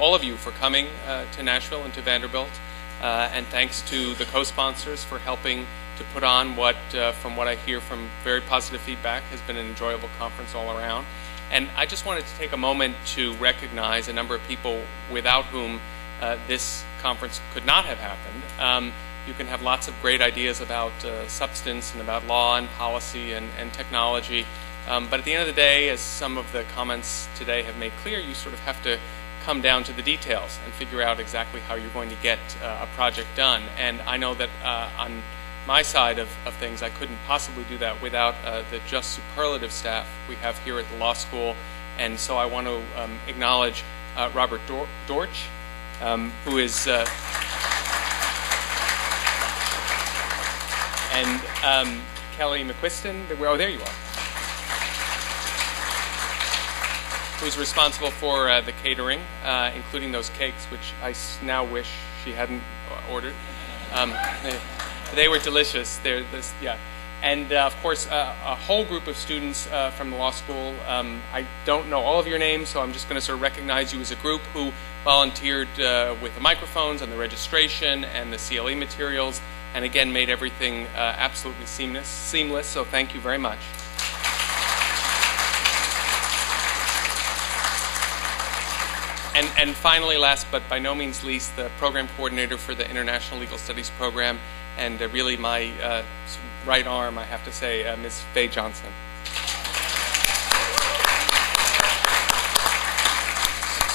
all of you for coming to Nashville and to Vanderbilt, and thanks to the co-sponsors for helping to put on what, from what I hear from very positive feedback, has been an enjoyable conference all around. And I just wanted to take a moment to recognize a number of people without whom this conference could not have happened. You can have lots of great ideas about substance and about law and policy and technology, but at the end of the day, as some of the comments today have made clear, you sort of have to come down to the details and figure out exactly how you're going to get a project done. And I know that on my side of things, I couldn't possibly do that without the just superlative staff we have here at the law school. And so I want to acknowledge Robert Dorch, who is and Kelly McQuiston. Oh, there you are. Who's responsible for the catering, including those cakes, which I now wish she hadn't ordered. They were delicious. Yeah. And of course, a whole group of students from the law school. I don't know all of your names, so I'm just going to sort of recognize you as a group who volunteered with the microphones and the registration and the CLE materials, and again made everything absolutely seamless. So thank you very much. And finally, last but by no means least, the program coordinator for the International Legal Studies program, and really my right arm, I have to say, Ms. Faye Johnson.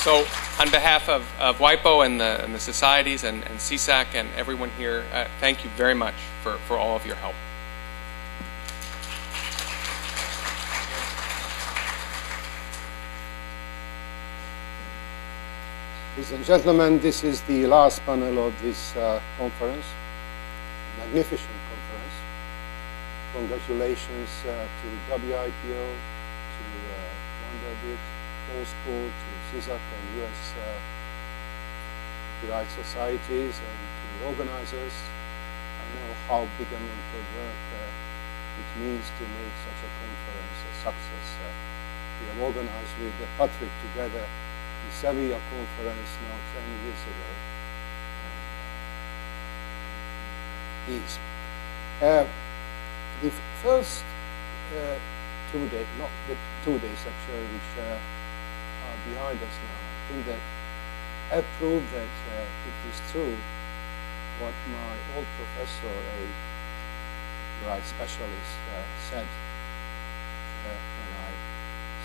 So on behalf of WIPO and the societies and SESAC and everyone here, thank you very much for all of your help. Ladies and gentlemen, this is the last panel of this conference, magnificent conference. Congratulations to WIPO, to Vanderbilt Law School, to SESAC and US Copyright Societies, and to the organizers. I know how big amount of work it means to make such a conference a success. We have organized with Patrick together the Sevilla conference now 10 years ago. The first 2 days, not the 2 days actually, which are behind us now, I think that have proved that it is true what my old professor, a copyright specialist, said when I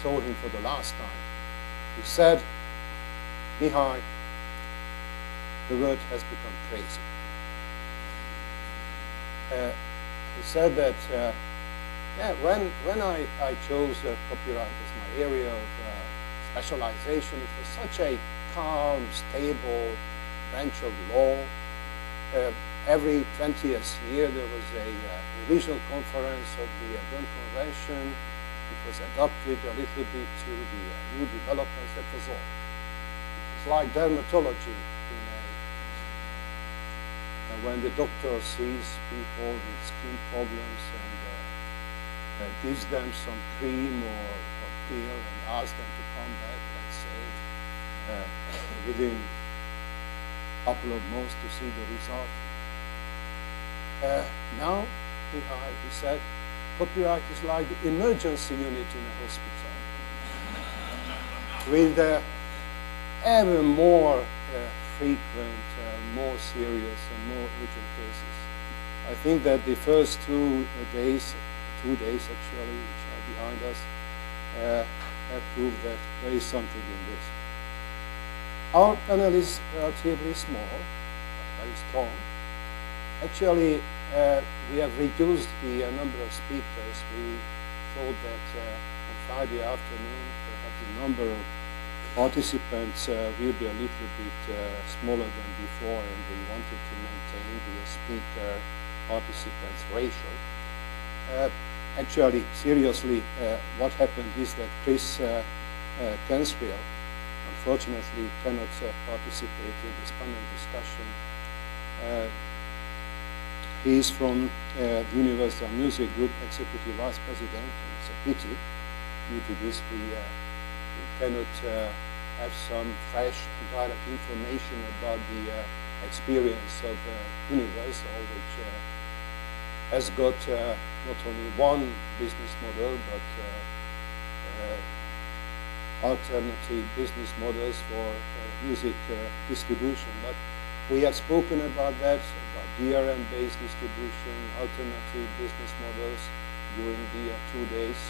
saw him for the last time. He said, Mihai, the world has become crazy. He said that yeah, when I chose copyright as my area of specialization, it was such a calm, stable branch of law. Every 20th year there was a revisional conference of the Berne Convention. It was adapted a little bit to the new developments. That was all. It's like dermatology. When the doctor sees people with skin problems and gives them some cream or pill and asks them to come back, let's say, within a couple of months to see the result. Now, he said, copyright is like the emergency unit in a hospital, with ever more frequent, more serious and more urgent cases. I think that the first 2 days actually, which are behind us, have proved that there is something in this. Our panel is relatively small, but very strong. Actually, we have reduced the number of speakers. We thought that on Friday afternoon, perhaps the number of participants will be a little bit smaller than before, and we wanted to maintain the speaker-participants ratio. Actually, seriously, what happened is that Chris Kensfield, unfortunately, cannot participate in this panel discussion. He is from the Universal Music Group Executive Vice President, and it's a pity. Due to this, we cannot have some fresh and direct information about the experience of Universal, which has got not only one business model, but alternative business models for music distribution. But we have spoken about that, about DRM-based distribution, alternative business models during the 2 days.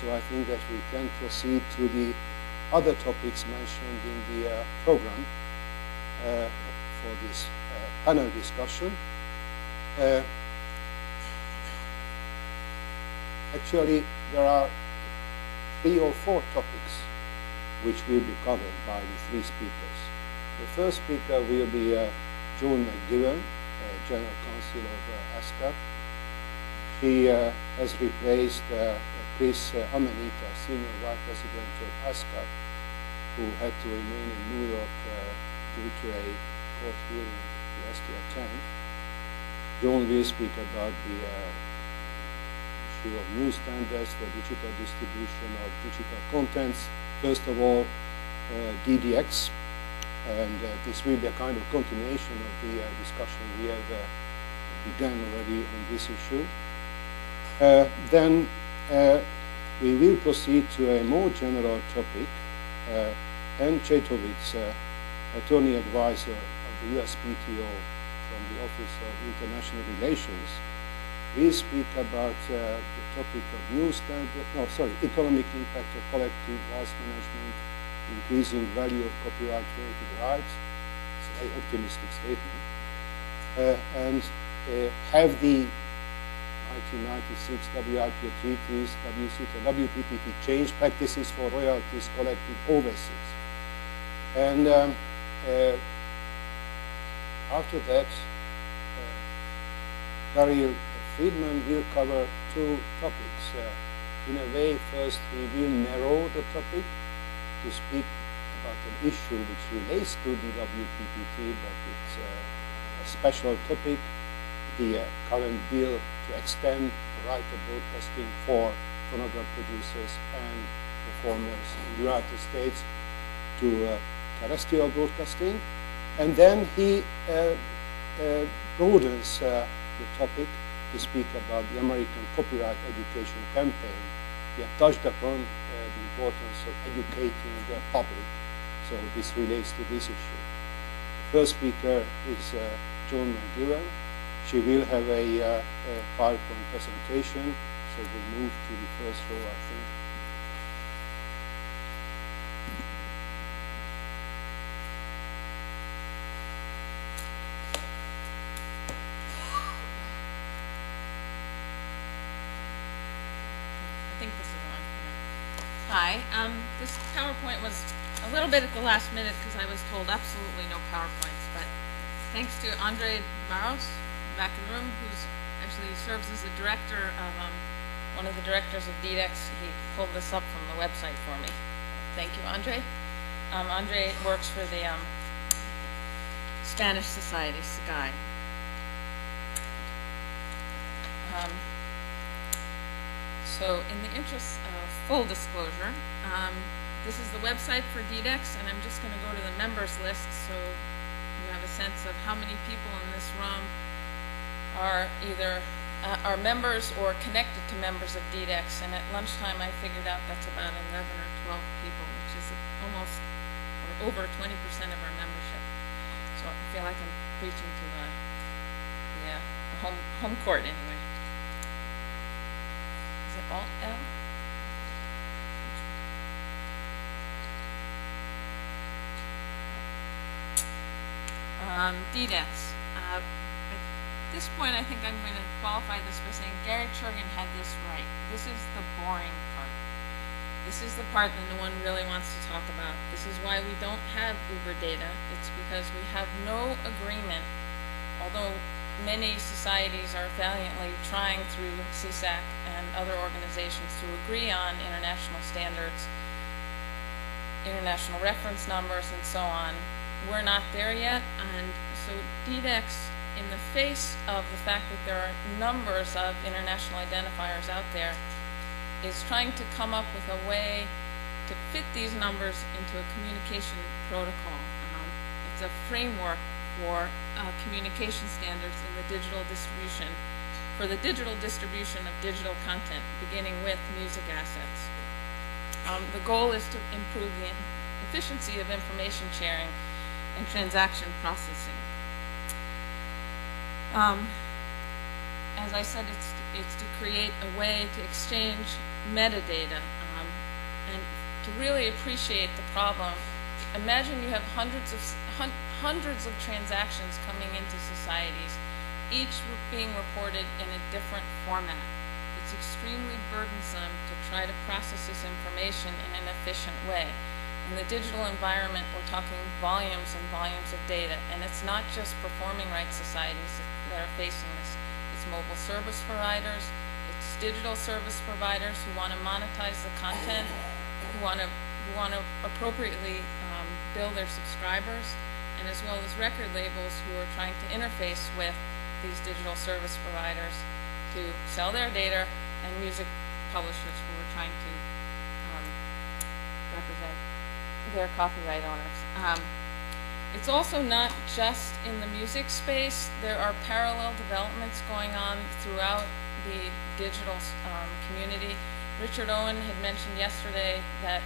So I think that we can proceed to the other topics mentioned in the program for this panel discussion. Actually, there are 3 or 4 topics which will be covered by the 3 speakers. The first speaker will be Joan McGivern, General Counsel of ASCAP. She has replaced Chris Amanita, Senior Vice President of ASCAP, who had to remain in New York due to a court hearing he has to attend. Joan will speak about the issue of new standards for digital distribution of digital contents. First of all, DDEX, and this will be a kind of continuation of the discussion we have begun already on this issue. Then we will proceed to a more general topic, and Chaitovitz, Attorney Advisor of the USPTO from the Office of International Relations, will speak about the topic of economic impact of collective rights management, increasing value of copyright-related rights. It's a very optimistic statement. And have the 1996 WIPO treaties, WCT, WPPT change practices for royalties collected overseas. And after that, Daryl Friedman will cover 2 topics. In a way, first we will narrow the topic to speak about an issue which relates to the WPPT, but it's a special topic, the current bill to extend the right of broadcasting for phonograph producers and performers in the United States to terrestrial broadcasting. And then he broadens the topic to speak about the American copyright education campaign. We have touched upon the importance of educating the public, so this relates to this issue. The first speaker is Joan McGivern. She will have a PowerPoint presentation, so we'll move to the first row, I think. Hi. This PowerPoint was a little bit at the last minute because I was told absolutely no PowerPoints, but thanks to Andre Maros, back in the room, who's actually serves as the director of one of the directors of DDEX. He pulled this up from the website for me. Thank you, Andre. Andre works for the Spanish Society, SEGAI. So in the interest of full disclosure, this is the website for DDEX, and I'm just going to go to the members list so you have a sense of how many people in this room are either are members or connected to members of DDEX. And at lunchtime I figured out that's about 11 or 12 people, which is almost or over 20% of our membership. So I feel like I'm preaching to the home court anyway. Is it Alt L? DDEX. At this point, I think I'm going to qualify this by saying Gary Churgan had this right. This is the boring part. This is the part that no one really wants to talk about. This is why we don't have Uber data. It's because we have no agreement, although many societies are valiantly trying through SESAC and other organizations to agree on international standards, international reference numbers, and so on. We're not there yet, and so DDEX, in the face of the fact that there are numbers of international identifiers out there, is trying to come up with a way to fit these numbers into a communication protocol. It's a framework for communication standards in the digital distribution, for the digital distribution of digital content, beginning with music assets. The goal is to improve the efficiency of information sharing and transaction processing. As I said, it's to create a way to exchange metadata and to really appreciate the problem. Imagine you have hundreds of transactions coming into societies, each being reported in a different format. It's extremely burdensome to try to process this information in an efficient way. In the digital environment, we're talking volumes and volumes of data, and it's not just performing rights societies that are facing this. It's mobile service providers, it's digital service providers who want to monetize the content, who want to appropriately bill their subscribers, and as well as record labels who are trying to interface with these digital service providers to sell their data, and music publishers who are trying to represent their copyright owners. It's also not just in the music space. There are parallel developments going on throughout the digital community. Richard Owen had mentioned yesterday that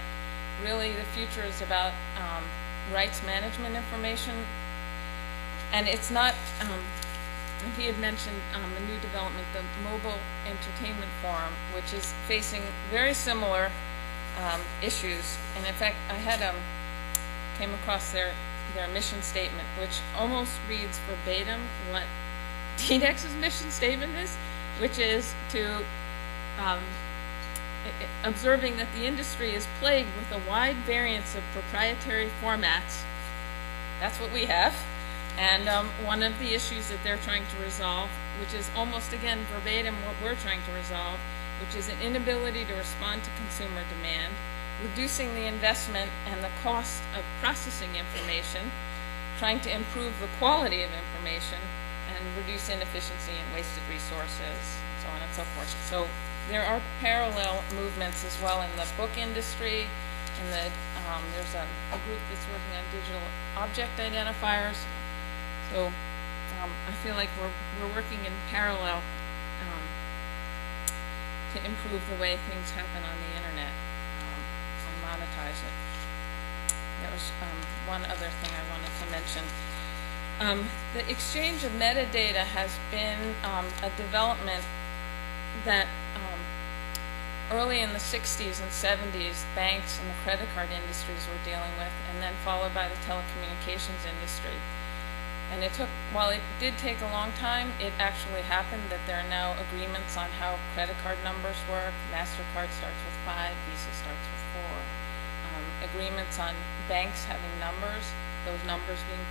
really the future is about rights management information, and it's not, he had mentioned a new development, the Mobile Entertainment Forum, which is facing very similar issues. And in fact, I had came across their mission statement, which almost reads verbatim what DDEX's mission statement is, which is to observing that the industry is plagued with a wide variance of proprietary formats. That's what we have. And one of the issues that they're trying to resolve, which is almost again verbatim what we're trying to resolve, which is an inability to respond to consumer demand, reducing the investment and the cost of processing information, trying to improve the quality of information, and reduce inefficiency and wasted resources, so on and so forth. So there are parallel movements as well in the book industry. There's a group that's working on digital object identifiers. So I feel like we're working in parallel to improve the way things happen on the internet and monetize it. That was one other thing I wanted to mention. The exchange of metadata has been a development that early in the 60s and 70s, banks and the credit card industries were dealing with, and then followed by the telecommunications industry. And it took, while it did take a long time, it actually happened that there are now agreements on how credit card numbers work. MasterCard starts with 5, Visa starts with 4. Agreements on banks having numbers, those numbers being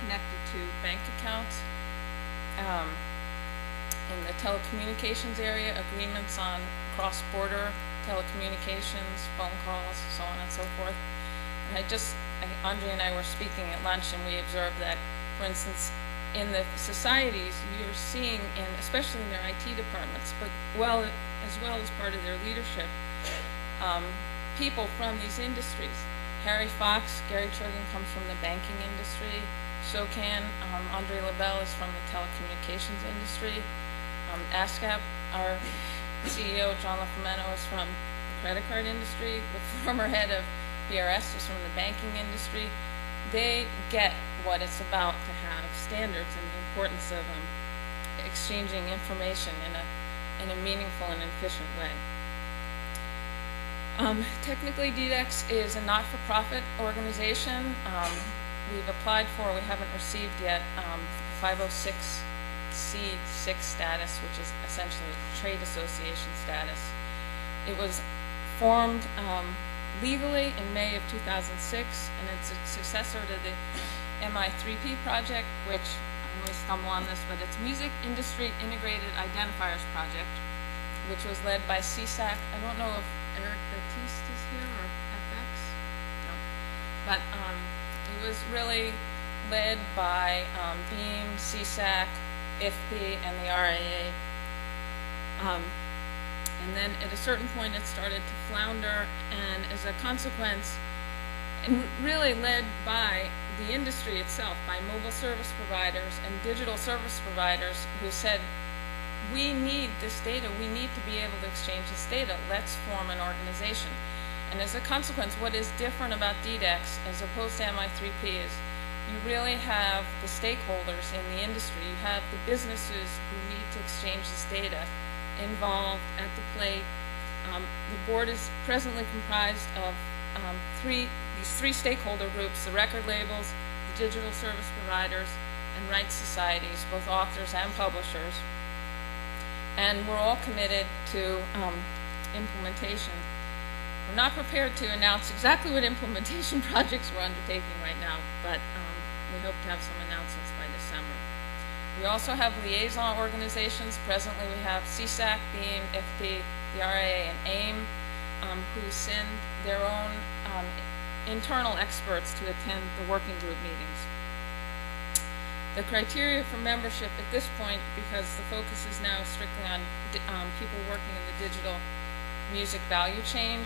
connected to bank accounts. In the telecommunications area, agreements on cross-border telecommunications, phone calls, so on and so forth. And Andre and I were speaking at lunch, and we observed that, for instance, in the societies, you're seeing, especially in their IT departments, but as well as part of their leadership, people from these industries. Harry Fox, Gary Trogan comes from the banking industry. SOCAN, Andre LaBelle is from the telecommunications industry. ASCAP, our CEO, John LaFomento, is from the credit card industry. The former head of PRS is from the banking industry. They get what it's about to have standards and the importance of exchanging information in a meaningful and efficient way. Technically, DDEX is a not-for-profit organization. We've applied for, we haven't received yet, 506c6 status, which is essentially trade association status. It was formed legally in May of 2006, and it's a successor to the MI3P project, which I always stumble on this, but it's Music Industry Integrated Identifiers project, which was led by SESAC. I don't know if Eric Baptiste is here or FX, no. But it was really led by BEAM, SESAC, IFPI, and the RAA. And then at a certain point it started to flounder, and as a consequence, and really led by the industry itself, by mobile service providers and digital service providers who said, we need this data, we need to be able to exchange this data, let's form an organization. And as a consequence, what is different about DDEX as opposed to MI3P is you really have the stakeholders in the industry, you have the businesses who need to exchange this data involved at the plate. The board is presently comprised of these three stakeholder groups: the record labels, the digital service providers, and rights societies, both authors and publishers. And we're all committed to implementation. We're not prepared to announce exactly what implementation projects we're undertaking right now, but we hope to have some announcements by December. We also have liaison organizations. Presently we have SESAC, BEAM, FP, the RIA, and AIM, who send their own internal experts to attend the working group meetings. The criteria for membership at this point, because the focus is now strictly on people working in the digital music value chain,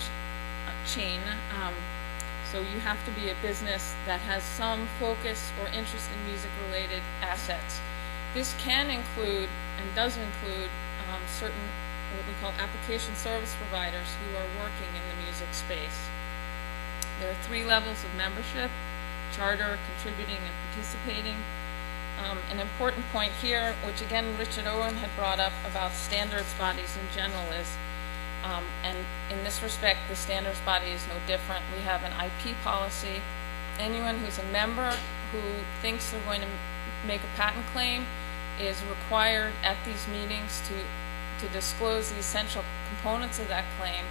so you have to be a business that has some focus or interest in music-related assets. This can include, and does include, certain what we call application service providers who are working in the music space. There are 3 levels of membership: charter, contributing, and participating. An important point here, which again Richard Owen had brought up about standards bodies in general, is, and in this respect the standards body is no different. We have an IP policy. Anyone who's a member who thinks they're going to make a patent claim is required at these meetings to disclose the essential components of that claim,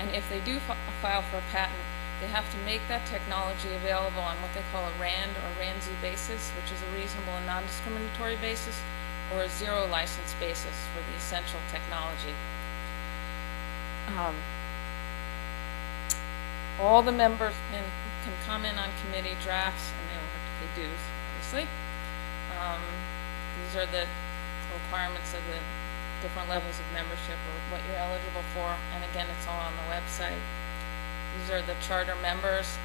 and if they do file for a patent, they have to make that technology available on what they call a RAND or RAND-Z basis, which is a reasonable and non-discriminatory basis, or a zero license basis for the essential technology. All the members can comment on committee drafts, and they don't have to pay dues, obviously. These are the requirements of the different levels of membership, or what you're eligible for, and again, it's all on the website. These are the charter members.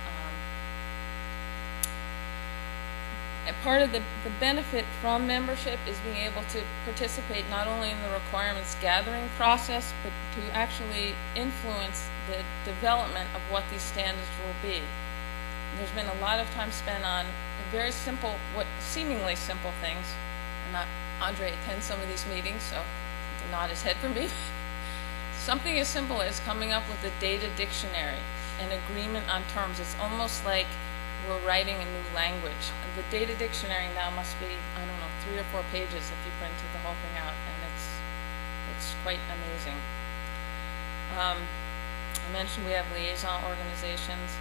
And part of the benefit from membership is being able to participate not only in the requirements gathering process, but to actually influence the development of what these standards will be. There's been a lot of time spent on very simple, what seemingly simple things. Andre attends some of these meetings, so he can nod his head for me. Something as simple as coming up with a data dictionary, an agreement on terms. It's almost like we're writing a new language. The data dictionary now must be, I don't know, 3 or 4 pages if you printed the whole thing out, and it's quite amazing. I mentioned we have liaison organizations.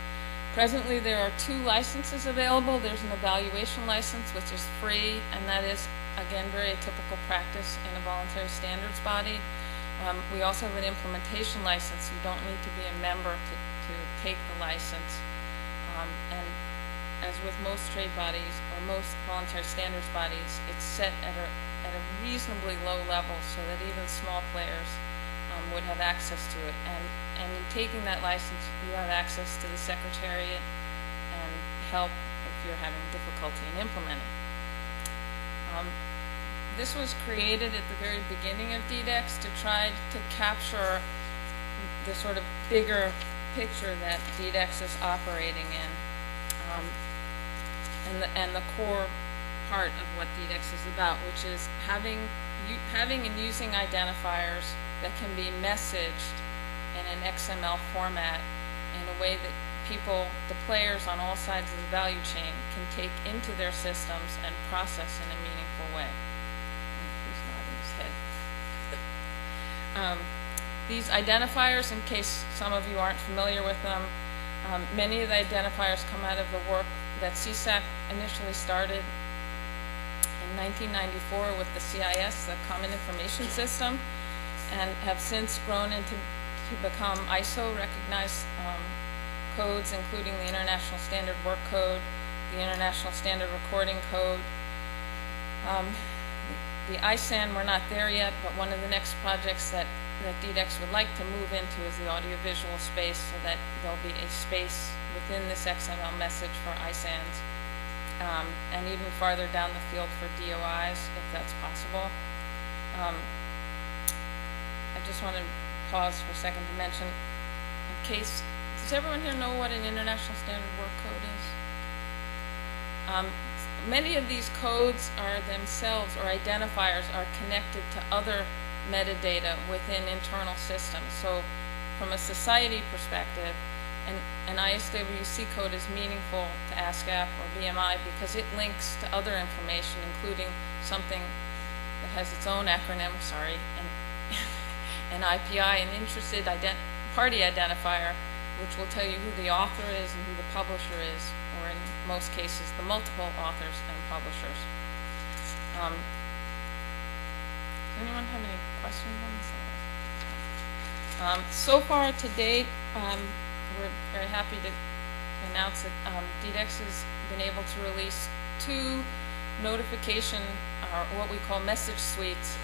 Presently there are 2 licenses available. There's an evaluation license, which is free, and that is, again, very typical practice in a voluntary standards body. We also have an implementation license. You don't need to be a member to take the license. And as with most trade bodies, or most voluntary standards bodies, it's set at a reasonably low level so that even small players would have access to it. And in taking that license, you have access to the secretariat and help if you're having difficulty in implementing. This was created at the very beginning of DDEX to try to capture the sort of bigger picture that DDEX is operating in, and the core part of what DDEX is about, which is having and using identifiers that can be messaged in an XML format in a way that people, the players on all sides of the value chain, can take into their systems and process in a meaningful way. He's nodding his head. These identifiers, in case some of you aren't familiar with them, many of the identifiers come out of the work that SESAC initially started in 1994 with the CIS, the Common Information System, and have since grown to become ISO recognized codes, including the International Standard Work Code, the International Standard Recording Code. The ISAN, we're not there yet, but one of the next projects that that DDEX would like to move into is the audiovisual space, so that there'll be a space within this XML message for ISANs, and even farther down the field for DOIs, if that's possible. I just want to pause for a second to mention, in case, does everyone here know what an International Standard Work Code is? Many of these codes are themselves, or identifiers, are connected to other metadata within internal systems. So from a society perspective, an ISWC code is meaningful to ASCAP or BMI because it links to other information, including something that has its own acronym, an IPI, an Interested Party Identifier, which will tell you who the author is and who the publisher is, or in most cases, the multiple authors and publishers. Does anyone have any questions on this? So far to date, we're very happy to announce that DDEX has been able to release 2 notification, or what we call message suites,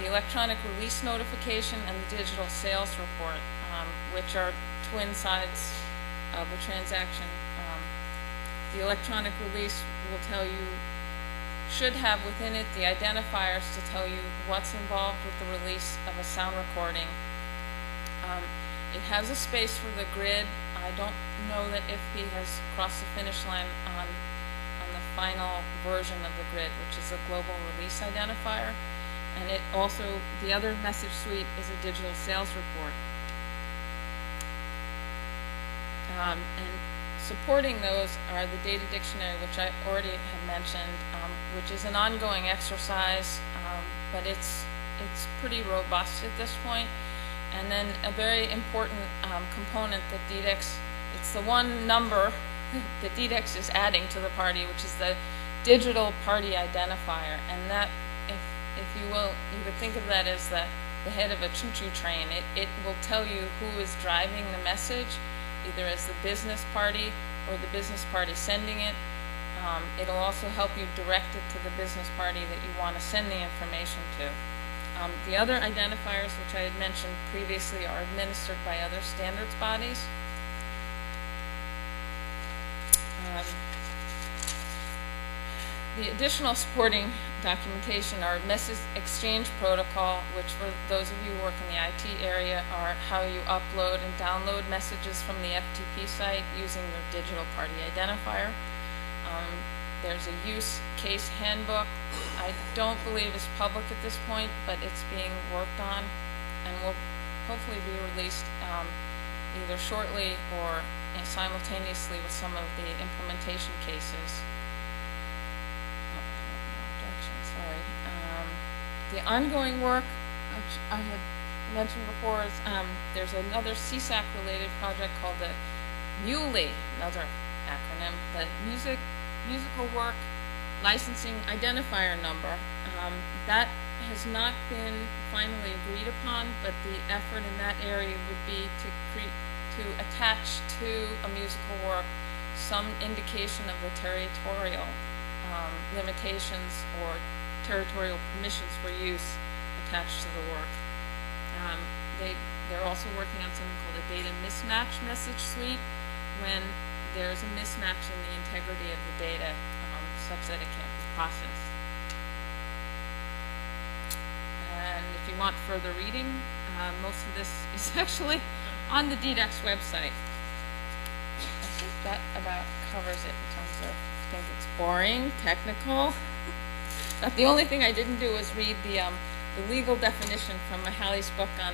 the electronic release notification and the digital sales report, which are twin sides of a transaction. The electronic release will tell you, should have within it the identifiers to tell you what's involved with the release of a sound recording. It has a space for the grid. I don't know that IFP has crossed the finish line on the final version of the grid, which is a global release identifier. And it also, the other message suite is a digital sales report. And supporting those are the data dictionary, which I already have mentioned, which is an ongoing exercise, but it's pretty robust at this point. And then a very important component that DDEX, it's the one number that DDEX is adding to the party, which is the digital party identifier. And that, if you will, you could think of that as the head of a choo-choo train. It will tell you who is driving the message, either as the business party or the business party sending it. It'll also help you direct it to the business party that you want to send the information to. The other identifiers, which I had mentioned previously, are administered by other standards bodies. The additional supporting documentation are message exchange protocol, which for those of you who work in the IT area are how you upload and download messages from the FTP site using the digital party identifier. There's a use case handbook. I don't believe it's public at this point, but it's being worked on and will hopefully be released either shortly or simultaneously with some of the implementation cases. The ongoing work, which I had mentioned before, is there's another CSAC related project called the MULI, another acronym, the Musical Work Licensing Identifier Number. That has not been finally agreed upon, but the effort in that area would be to attach to a musical work some indication of the territorial limitations or territorial permissions for use attached to the work. They're also working on something called a Data Mismatch Message Suite, when there's a mismatch in the integrity of the data such that it can't be processed. And if you want further reading, most of this is actually on the DDEX website. I think that about covers it in terms of, I think it's boring, technical. But the only thing I didn't do was read the legal definition from Mahali's book on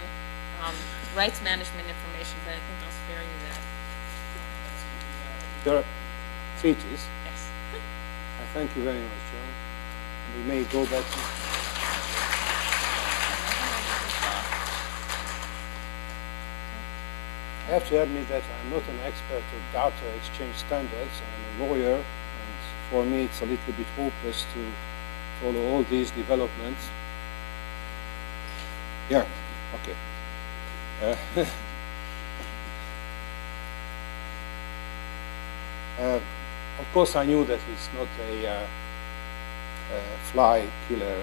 rights management information, but I think I'll spare you that. There are treaties. Yes. Thank you very much, Joan. We may go back to... I have to admit that I'm not an expert of data exchange standards. I'm a lawyer, and for me it's a little bit hopeless to follow all these developments. Yeah, okay. Of course, I knew that it's not a fly killer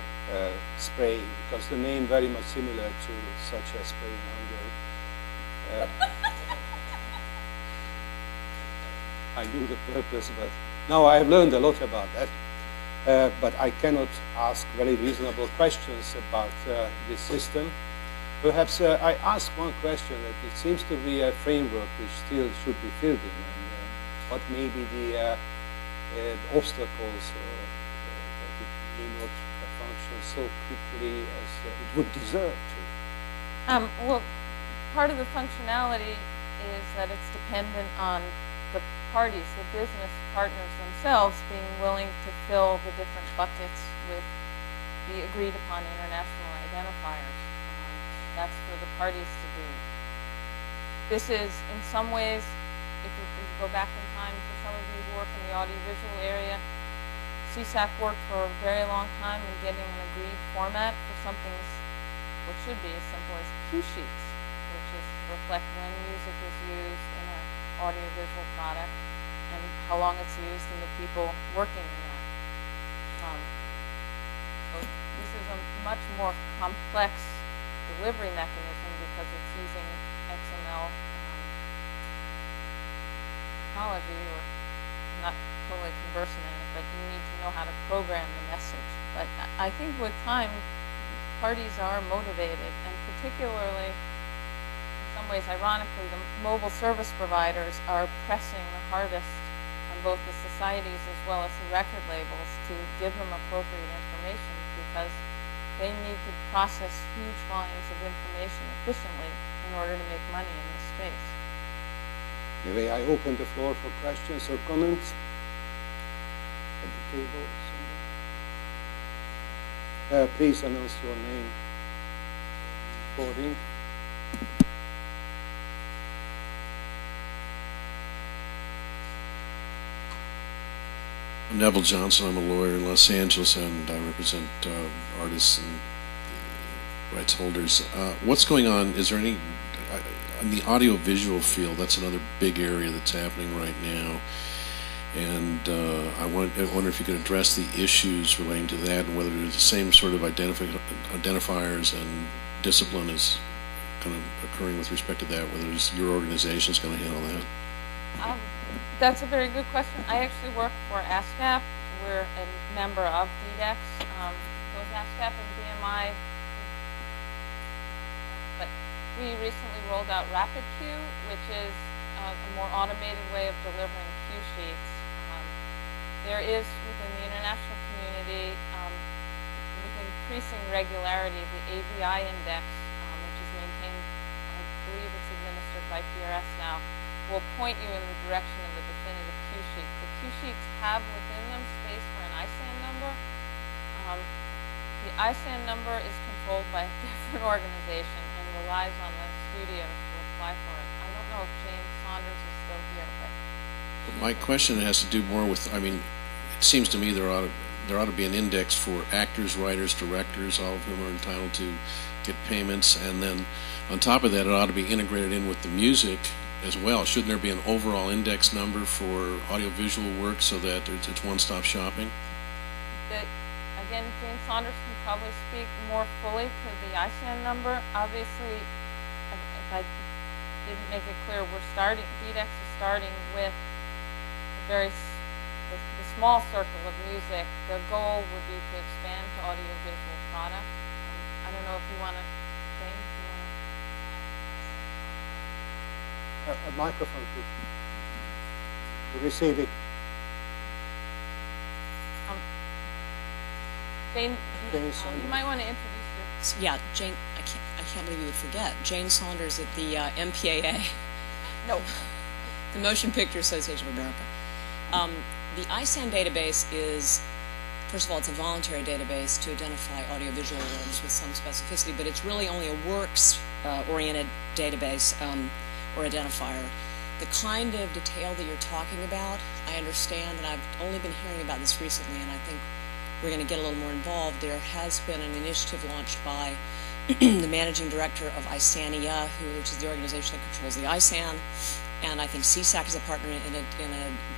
spray, because the name very much similar to such a spray under. I knew the purpose, but now I have learned a lot about that. But I cannot ask very reasonable questions about this system. Perhaps I ask one question that it seems to be a framework which still should be filled in, and what may be the obstacles that it may not function so quickly as it would deserve to. Well, part of the functionality is that it's dependent on the parties, the business partners themselves, being willing to fill the different buckets with the agreed upon international identifiers. That's for the parties to do. This is, in some ways, if you go back in time, for some of you who work in the audiovisual area, SESAC worked for a very long time in getting an agreed format for something what should be as simple as cue sheets, which is to reflect when music is used in an audiovisual product and how long it's used and the people working in that. So this is a much more complex delivery mechanism because it's using XML technology, or not totally conversant in it, but you need to know how to program the message. But I think with time, parties are motivated, and particularly, in some ways, ironically, the mobile service providers are pressing the hardest on both the societies as well as the record labels to give them appropriate information, because they need to process huge volumes of information efficiently in order to make money in this space. May I open the floor for questions or comments at the table? Please announce your name. Recording. I'm Neville Johnson. I'm a lawyer in Los Angeles, and I represent artists and rights holders. What's going on? Is there any, in the audio-visual field, that's another big area that's happening right now. And I wonder if you could address the issues relating to that, and whether there's the same sort of identifiers and discipline is kind of occurring with respect to that, whether your organization is going to handle that. That's a very good question. I actually work for ASCAP. We're a member of DDEX, both ASCAP and BMI. But we recently rolled out RapidQ, which is a more automated way of delivering cue sheets. There is, within the international community, with increasing regularity, the AVI index, which is maintained, I believe it's administered by PRS now, will point you in the direction of a definitive cue sheet. The cue sheets have within them space for an ISAN number. The ISAN number is controlled by a different organization and relies on the studios to apply for it. I don't know if James Saunders is still here, but my question has to do more with, I mean, it seems to me there ought to be an index for actors, writers, directors, all of whom are entitled to get payments, and then on top of that, it ought to be integrated in with the music as well. Shouldn't there be an overall index number for audiovisual work so that it's one-stop shopping? Again, James Saunders can probably speak more fully to the ISAN number. Obviously, if I didn't make it clear, DDEX is starting with the small circle of music. The goal would be to expand to audiovisual products. I don't know if you want to change. A microphone, please. You receive it. Jane, Jane you might want to introduce Yeah, Jane. I can't believe you would forget Jane Saunders at the MPAA. No. The Motion Picture Association of America. The ISAN database is, first of all, it's a voluntary database to identify audiovisual works with some specificity, but it's really only a works-oriented database or identifier. The kind of detail that you're talking about, I understand, and I've only been hearing about this recently, and I think we're going to get a little more involved. There has been an initiative launched by the managing director of ISANIA, which is the organization that controls the ISAN, and I think SESAC is a partner in a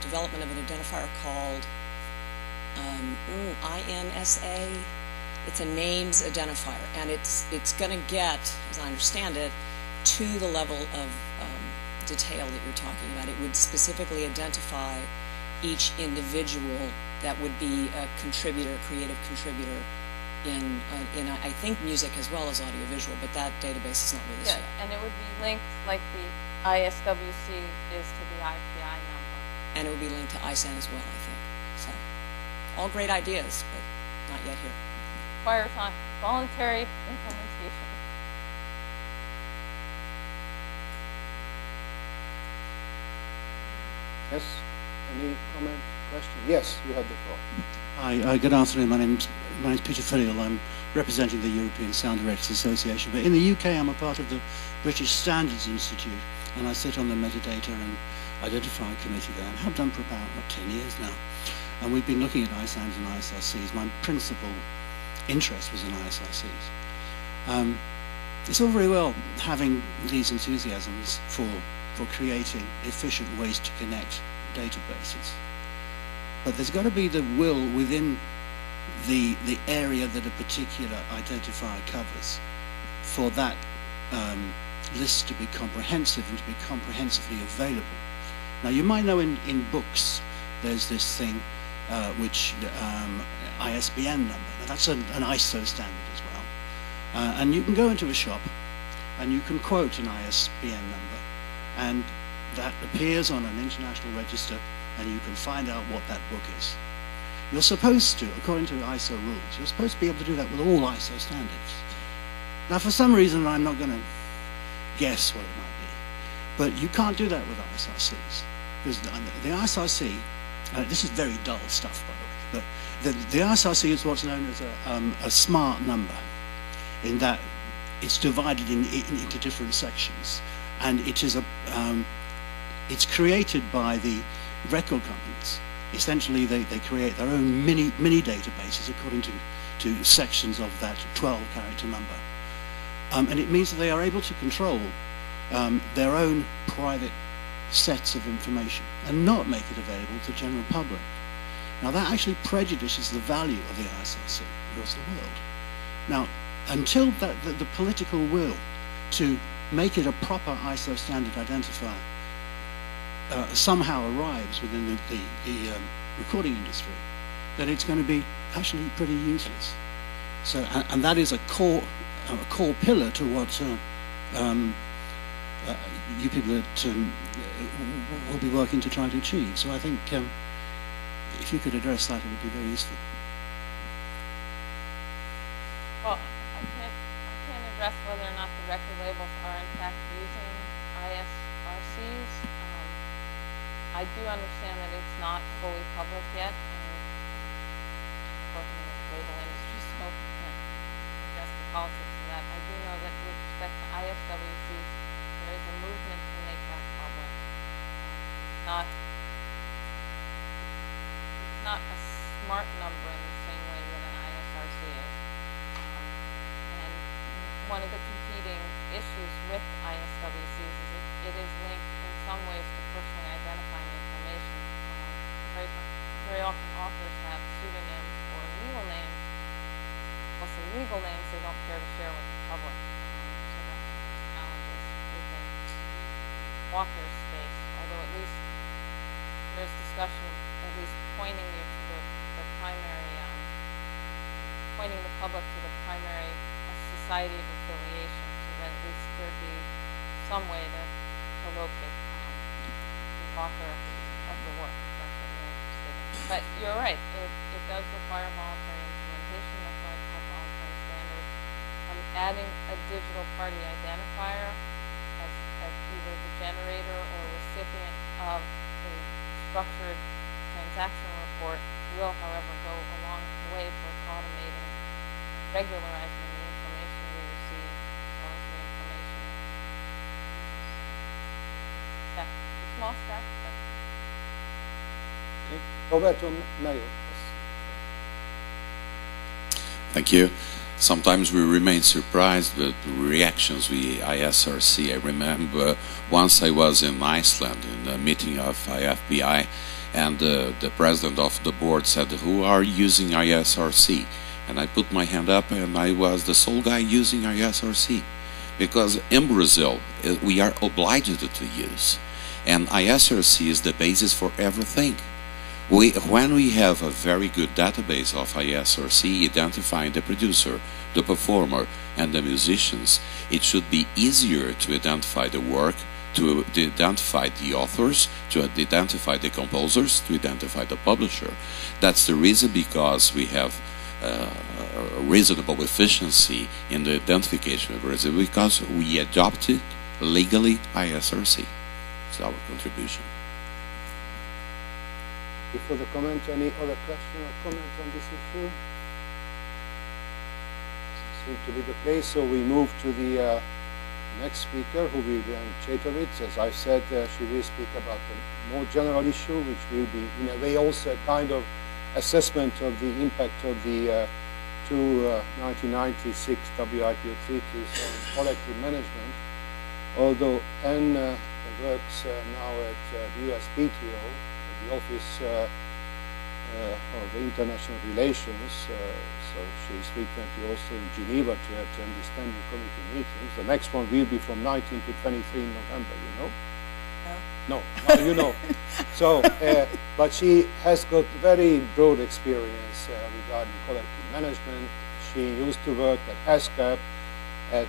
development of an identifier called INSA. It's a names identifier, and it's going to get, as I understand it, to the level of detail that you're talking about. It would specifically identify each individual that would be a contributor, creative contributor in I think music as well as audiovisual, but that database is not released yet. And it would be linked like the ISWC is to the IPI number. And it would be linked to ISAN as well, I think. So, all great ideas, but not yet here. Requires on voluntary implementation. Yes? Any comment, question? Yes, you have the floor. Hi, good afternoon. My name's Peter Filial. I'm representing the European Sound Directors Association. But in the UK, I'm a part of the British Standards Institute, and I sit on the Metadata and Identifier Committee there, and have done for about 10 years now. And we've been looking at ISANs and ISRCs. My principal interest was in ISRCs. It's all very well having these enthusiasms for creating efficient ways to connect databases. But there's got to be the will within the area that a particular identifier covers for that list to be comprehensive and to be comprehensively available. Now, you might know in books there's this thing which ISBN number. Now, that's an ISO standard as well. And you can go into a shop and you can quote an ISBN number, and that appears on an international register, and you can find out what that book is. You're supposed to, according to ISO rules, you're supposed to be able to do that with all ISO standards. Now, for some reason, I'm not going to guess what it might be, but you can't do that with ISRCs. Because the ISRC, this is very dull stuff, by the way, but the ISRC is what's known as a smart number, in that it's divided into different sections, and it is it's created by the record companies. Essentially, they create their own mini databases according to sections of that 12-character number. And it means that they are able to control their own private sets of information and not make it available to the general public. Now, that actually prejudices the value of the ISRC across the world. Now, until the political will to make it a proper ISO standard identifier somehow arrives within the recording industry, then it's going to be actually pretty useless. So, and that is a core pillar to what you people that will be working to try to achieve. So I think if you could address that, it would be very useful. Well, I can't address whether or not the record labels are in fact using ISRCs. I do understand that it's not fully public yet. Working in the label industry, so I can't address the politics of that. I do know that with respect to ISWCs, there is a movement to make that public. It's not a smart number in the same way that an ISRC is. And one of the competing issues with ISWCs is it is linked in some ways to personally identifying information. Very often authors have pseudonyms or legal names. Also, legal names they don't care to share with the public. So that's challenges within authors' space. Although at least there's discussion, at least pointing you to the primary, pointing the public to the primary society of affiliation, so that at least there'd be some way to locate the author of the work, if that's what you're interested in. But you're right, it does require voluntary implementation. That's why it's called voluntary standards. Adding a digital party identifier as either the generator or recipient of a structured transaction report will, however, go a long way towards automating, regularizing the information we receive, as well as the information. Step, a small step, but. Okay. Roberto Mayo. Thank you. Sometimes we remain surprised with the reactions we ISRC. I remember once I was in Iceland in a meeting of IFBI, And the president of the board said, "Who are using ISRC?" And I put my hand up, and I was the sole guy using ISRC. Because in Brazil, we are obliged to use. And ISRC is the basis for everything. When we have a very good database of ISRC identifying the producer, the performer, and the musicians, it should be easier to identify the work, to identify the authors, to identify the composers, to identify the publisher. That's the reason because we have a reasonable efficiency in the identification of Brazil, because we adopted legally ISRC. It's our contribution. Before the comment, any other question or comment on this issue? Seems to be the case, so we move to the next speaker, who will be Chaitovitz. As I said, she will speak about a more general issue, which will be, in a way, also a kind of assessment of the impact of the two 1996 WIPO treaties on collective management. Although Anne works now at the USPTO, the Office of International Relations, so she's frequently also in Geneva to attend the standing committee meetings. The next one will be from 19 to 23 in November, you know? No, you know. So, but she has got very broad experience regarding collective management. She used to work at ASCAP, at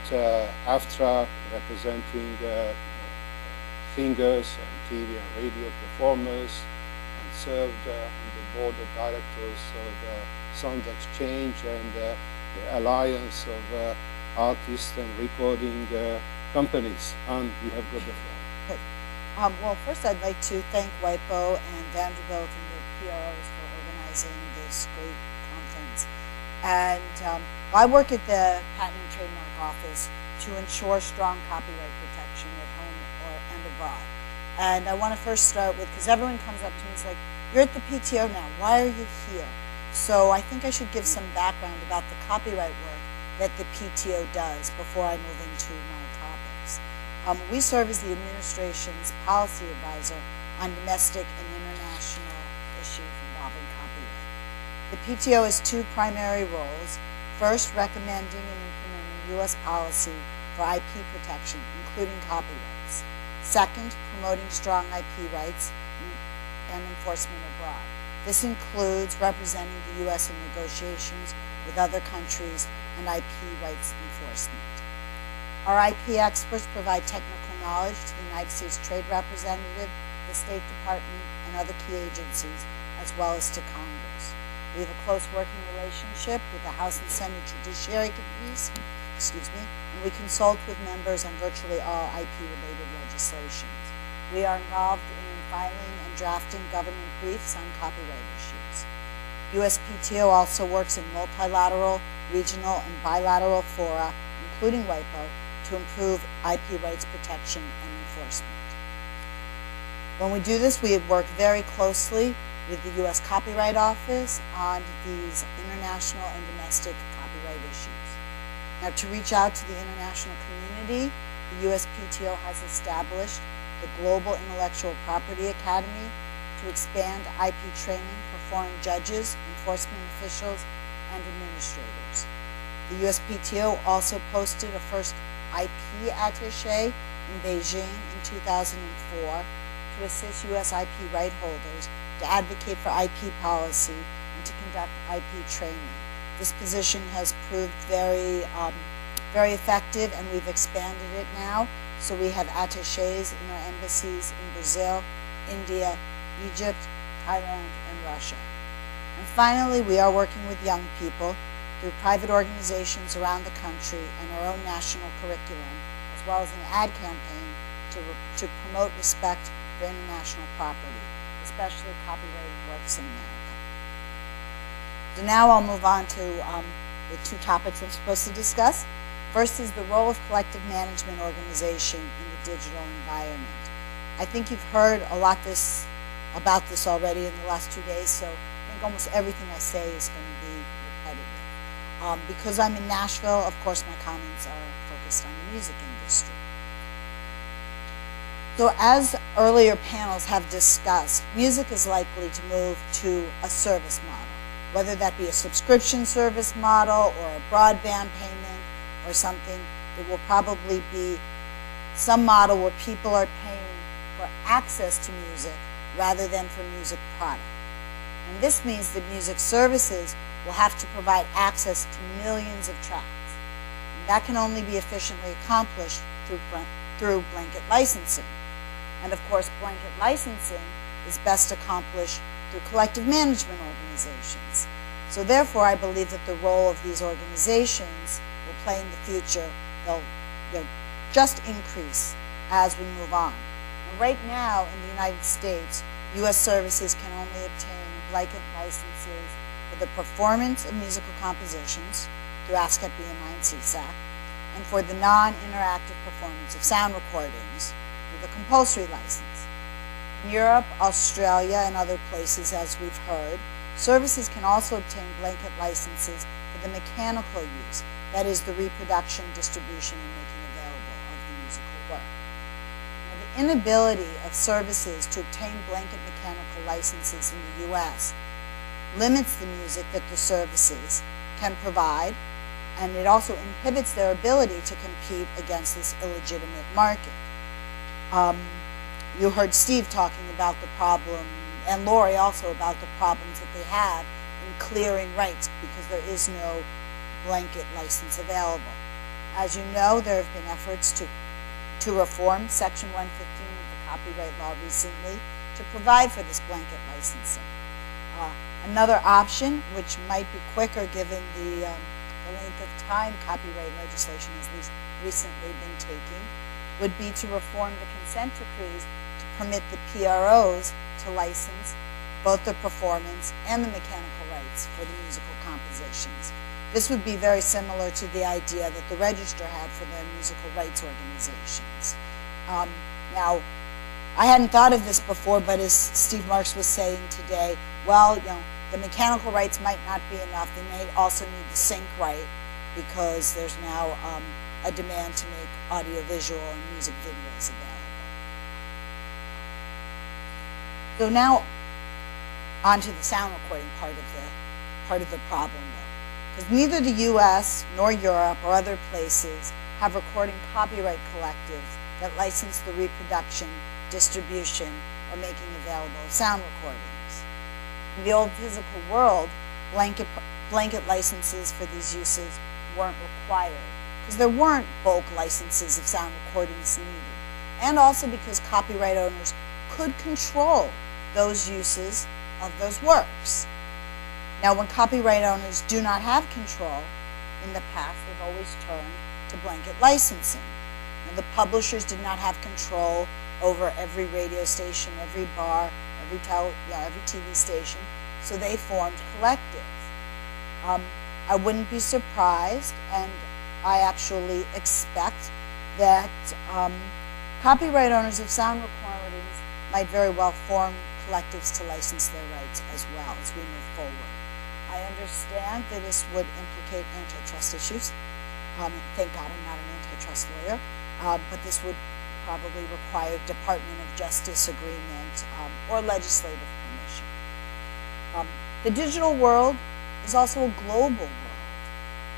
AFTRA, representing singers and TV and radio performers, and served on the board of directors of Sound Exchange and the Alliance of Artists and Recording Companies. And you have got the floor. Okay. Well, first I'd like to thank WIPO and Vanderbilt and the PROs for organizing this great conference. And I work at the Patent and Trademark Office to ensure strong copyright protection at home and abroad. And I want to first start with, because everyone comes up to me and is like, "You're at the PTO now, why are you here?" So I think I should give some background about the copyright work that the PTO does before I move into my topics. We serve as the administration's policy advisor on domestic and international issues involving copyright. The PTO has two primary roles. First, recommending and implementing U.S. policy for IP protection, including copyrights. Second, promoting strong IP rights and enforcement abroad. This includes representing the U.S. in negotiations with other countries and IP rights enforcement. Our IP experts provide technical knowledge to the United States Trade Representative, the State Department, and other key agencies, as well as to Congress. We have a close working relationship with the House and Senate Judiciary Committees, and we consult with members on virtually all IP-related legislations. We are involved in filing and drafting government briefs on copyright issues. USPTO also works in multilateral, regional, and bilateral fora, including WIPO, to improve IP rights protection and enforcement. When we do this, we work very closely with the U.S. Copyright Office on these international and domestic copyright issues. Now, to reach out to the international community, the USPTO has established the Global Intellectual Property Academy to expand IP training for foreign judges, enforcement officials, and administrators. The USPTO also posted a first IP attaché in Beijing in 2004 to assist U.S. IP right holders to advocate for IP policy and to conduct IP training. This position has proved very effective, and we've expanded it now. So we have attachés in our embassies in Brazil, India, Egypt, Thailand, and Russia. And finally, we are working with young people through private organizations around the country and our own national curriculum, as well as an ad campaign to promote respect for international property, especially copyrighted works in America. So now I'll move on to the two topics I'm supposed to discuss. First is the role of collective management organization in the digital environment. I think you've heard a lot about this already in the last 2 days, so I think almost everything I say is going to be repetitive. Because I'm in Nashville, of course, my comments are focused on the music industry. So as earlier panels have discussed, music is likely to move to a service model, whether that be a subscription service model or a broadband payment or something. It will probably be some model where people are paying for access to music rather than for music product. And this means that music services will have to provide access to millions of tracks. And that can only be efficiently accomplished through blanket licensing. And of course, blanket licensing is best accomplished through collective management organizations. So therefore, I believe that the role of these organizations will play in the future. They'll just increase as we move on. And right now, in the United States, U.S. services can only obtain blanket licenses for the performance of musical compositions through ASCAP and SESAC, and for the non-interactive performance of sound recordings through the compulsory license. In Europe, Australia, and other places, as we've heard, services can also obtain blanket licenses for the mechanical use, that is, the reproduction, distribution, and making available of the musical work. Now, the inability of services to obtain blanket mechanical licenses in the U.S. limits the music that the services can provide, and it also inhibits their ability to compete against this illegitimate market. You heard Steve talking about the problem, and Lori also about the problems that they have in clearing rights because there is no blanket license available. As you know, there have been efforts to reform Section 115 of the copyright law recently to provide for this blanket licensing. Another option, which might be quicker given the length of time copyright legislation has recently been taking, would be to reform the consent decrees to permit the PROs to license both the performance and the mechanical rights for the musical compositions. This would be very similar to the idea that the Register had for the musical rights organizations. Now, I hadn't thought of this before, but as Steve Marks was saying today, well, the mechanical rights might not be enough. They may also need the sync right because there's now a demand to make audiovisual and music videos available. So now, on to the sound recording part of the problem, though, because neither the U.S. nor Europe or other places have recording copyright collectives that license the reproduction, distribution, or making available of sound recordings. In the old physical world, blanket licenses for these uses weren't required because there weren't bulk licenses of sound recordings needed, and also because copyright owners could control those uses of those works. Now, when copyright owners do not have control, in the past they've always turned to blanket licensing. Now, the publishers did not have control over every radio station, every bar, every TV station, so they formed collectives. I wouldn't be surprised, and I actually expect that copyright owners of sound recordings might very well form collectives to license their rights as well as we move forward. I understand that this would implicate antitrust issues. Thank God I'm not an antitrust lawyer, but this would probably require Department of Justice agreement or legislative permission. The digital world is also a global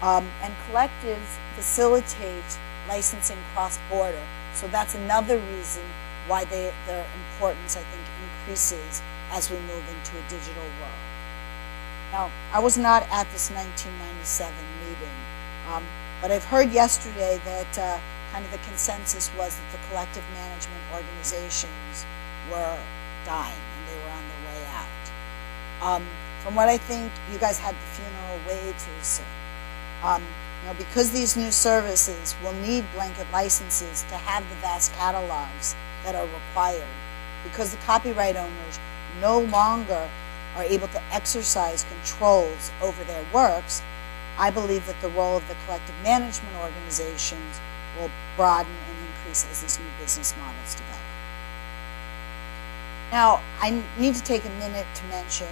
world, and collectives facilitate licensing cross-border, so that's another reason why their importance, I think, increases as we move into a digital world. Now, I was not at this 1997 meeting, but I've heard yesterday that kind of the consensus was that the collective management organizations were dying and they were on their way out. From what I think, you guys had the funeral way too soon. Because these new services will need blanket licenses to have the vast catalogs that are required, because the copyright owners no longer are able to exercise controls over their works, I believe that the role of the collective management organizations will broaden and increase as these new business models develop. Now, I need to take a minute to mention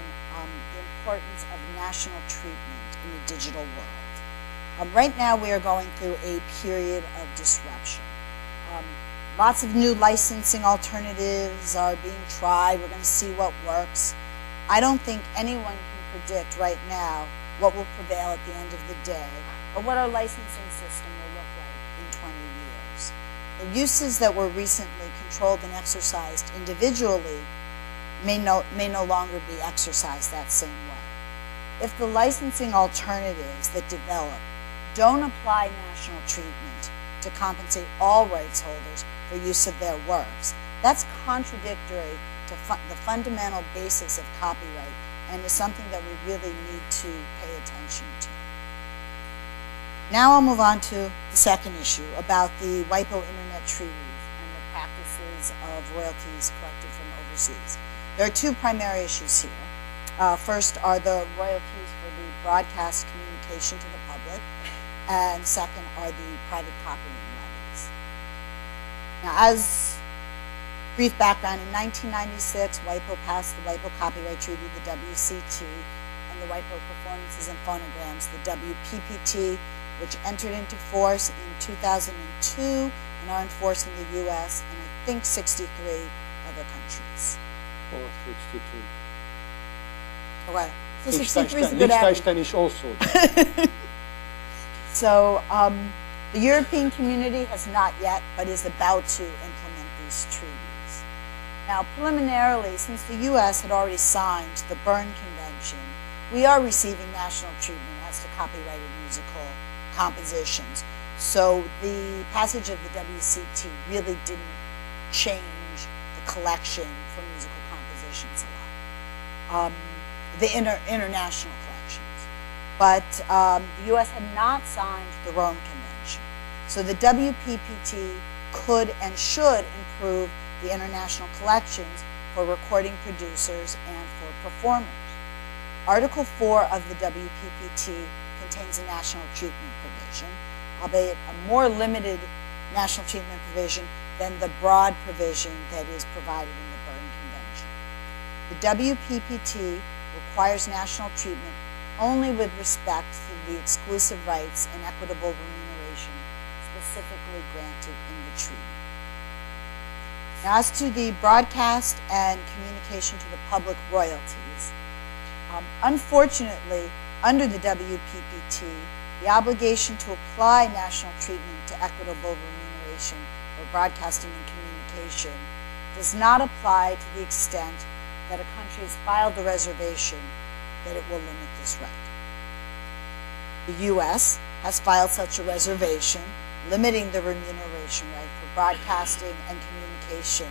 the importance of national treatment in the digital world. Right now, we are going through a period of disruption. Lots of new licensing alternatives are being tried. We're going to see what works. I don't think anyone can predict right now what will prevail at the end of the day, or what our licensing system will look like in 20 years. The uses that were recently controlled and exercised individually may no longer be exercised that same way. If the licensing alternatives that develop don't apply national treatment to compensate all rights holders for use of their works, that's contradictory to the fundamental basis of copyright, and is something that we really need to pay attention to. Now I'll move on to the second issue about the WIPO Internet treaties and the practices of royalties collected from overseas. There are two primary issues here. First are the royalties for the broadcast communication to the public, and second are the private copying levies. Now, as brief background, in 1996, WIPO passed the WIPO Copyright Treaty, the WCT, and the WIPO Performances and Phonograms, the WPPT, which entered into force in 2002 and are in force in the U.S. and I think 63 other countries. Or 62. Okay. So 63 is a good average. Liechtenstein is also. So the European community has not yet, but is about to implement these treaties. Now, preliminarily, since the U.S. had already signed the Berne Convention, we are receiving national treatment as to copyrighted musical compositions. So the passage of the WCT really didn't change the collection for musical compositions a lot. The international collections. But the U.S. had not signed the Rome Convention. So the WPPT could and should improve the international collections for recording producers and for performers. Article 4 of the WPPT contains a national treatment provision, albeit a more limited national treatment provision than the broad provision that is provided in the Berne Convention. The WPPT requires national treatment only with respect to the exclusive rights and equitable remuneration specifically granted in the treaty. Now, as to the broadcast and communication to the public royalties, unfortunately, under the WPPT, the obligation to apply national treatment to equitable remuneration for broadcasting and communication does not apply to the extent that a country has filed a reservation that it will limit this right. The U.S. has filed such a reservation, limiting the remuneration right for broadcasting and communication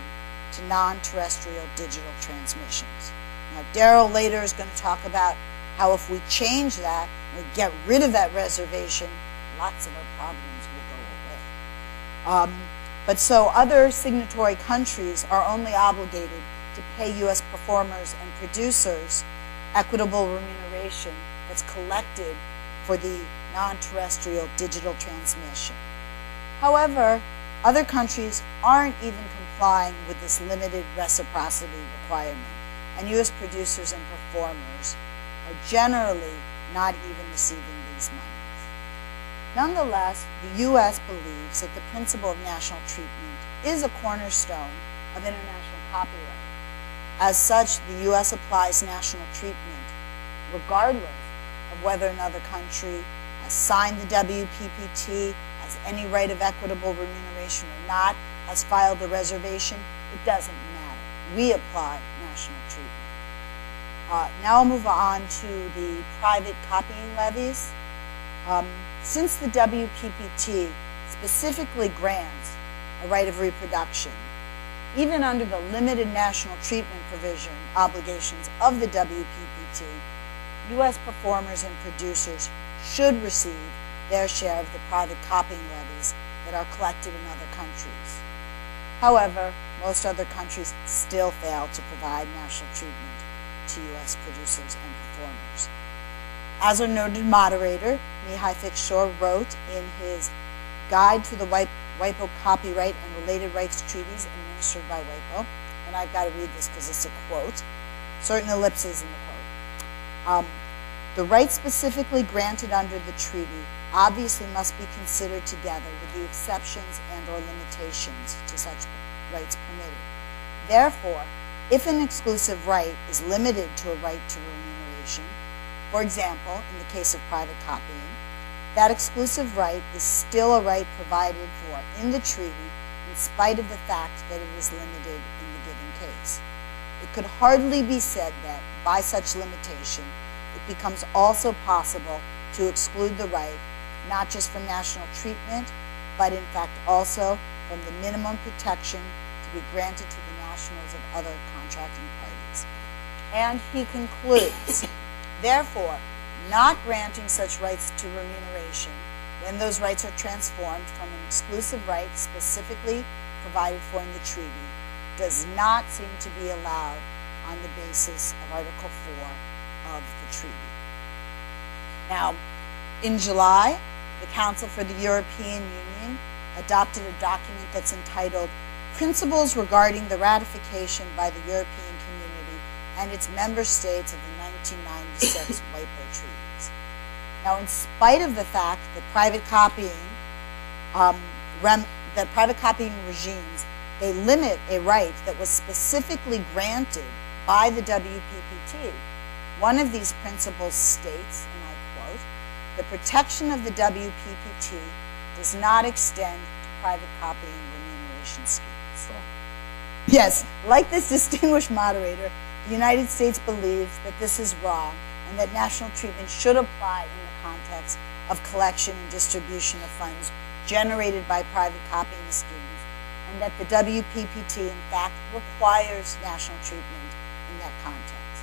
to non-terrestrial digital transmissions. Now, Daryl later is going to talk about how if we change that, we get rid of that reservation, lots of our problems will go away. But so other signatory countries are only obligated to pay U.S. performers and producers equitable remuneration that's collected for the non-terrestrial digital transmission. However, other countries aren't even complying with this limited reciprocity requirement, and U.S. producers and performers are generally not even receiving these monies. Nonetheless, the U.S. believes that the principle of national treatment is a cornerstone of international copyright. As such, the U.S. applies national treatment regardless of whether another country has signed the WPPT, has any right of equitable remuneration or not, has filed a reservation. It doesn't matter. We apply national treatment. Now I'll move on to the private copying levies. Since the WPPT specifically grants a right of reproduction, even under the limited national treatment provision obligations of the WPPT, U.S. performers and producers should receive their share of the private copying levies that are collected in other countries. However, most other countries still fail to provide national treatment to U.S. producers and performers. As our noted moderator, Mihai Fixshore, wrote in his Guide to the WIPO Copyright and Related Rights Treaties administered by WIPO, and I've got to read this because it's a quote, certain ellipses in the quote. The rights specifically granted under the treaty obviously must be considered together with the exceptions and/or limitations to such rights permitted. Therefore, if an exclusive right is limited to a right to remuneration, for example, in the case of private copying, that exclusive right is still a right provided for in the treaty in spite of the fact that it is limited in the given case. It could hardly be said that, by such limitation, it becomes also possible to exclude the right not just from national treatment, but in fact also from the minimum protection to be granted to the nationals of other contracting parties. And he concludes, therefore, not granting such rights to remuneration when those rights are transformed from an exclusive right specifically provided for in the treaty does not seem to be allowed on the basis of Article 4 of the treaty. Now, in July, the Council for the European Union adopted a document that's entitled Principles Regarding the Ratification by the European Community and its Member States of the 1996 WIPO Treaties. Now, in spite of the fact that private copying regimes, they limit a right that was specifically granted by the WPPT. One of these principles states, and I quote, "The protection of the WPPT does not extend to private copying remuneration schemes." Yes, like this distinguished moderator, the United States believes that this is wrong and that national treatment should apply in the context of collection and distribution of funds generated by private copying schemes, and that the WPPT, in fact, requires national treatment in that context.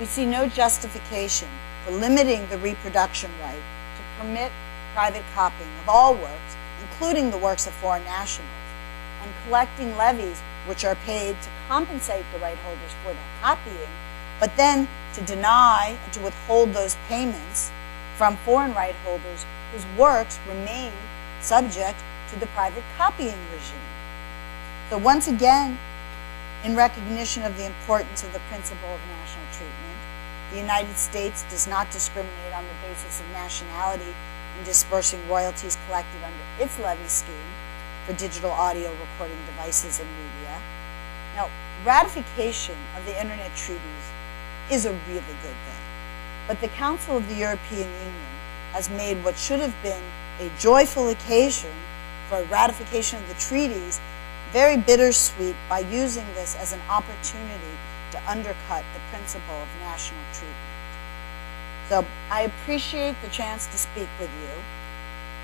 We see no justification for limiting the reproduction right to permit private copying of all works, including the works of foreign nationals, and collecting levies which are paid to compensate the right holders for that copying, but then to deny and to withhold those payments from foreign right holders whose works remain subject to the private copying regime. So once again, in recognition of the importance of the principle of national treatment, the United States does not discriminate on the basis of nationality in dispersing royalties collected under its levy scheme for digital audio recording devices and media. Now, ratification of the Internet treaties is a really good thing, but the Council of the European Union has made what should have been a joyful occasion for ratification of the treaties very bittersweet by using this as an opportunity to undercut the principle of national treatment. So I appreciate the chance to speak with you.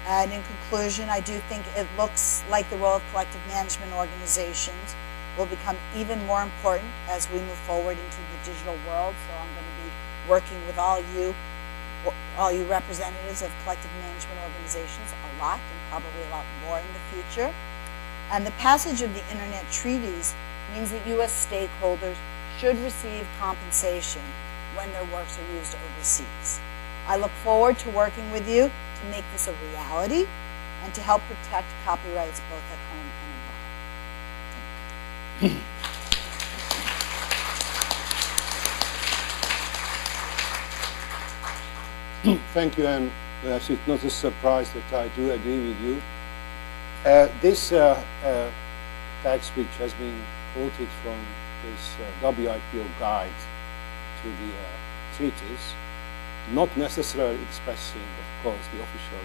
And in conclusion, I do think it looks like the role of collective management organizations will become even more important as we move forward into the digital world. So I'm going to be working with all you representatives of collective management organizations a lot, and probably a lot more in the future. And the passage of the Internet treaties means that U.S. stakeholders should receive compensation when their works are used overseas. I look forward to working with you to make this a reality and to help protect copyrights both at home and abroad. Thank you, and it's not a surprise that I do agree with you. This text, which has been quoted from this WIPO guide to the treaties, not necessarily expressing, of course, the official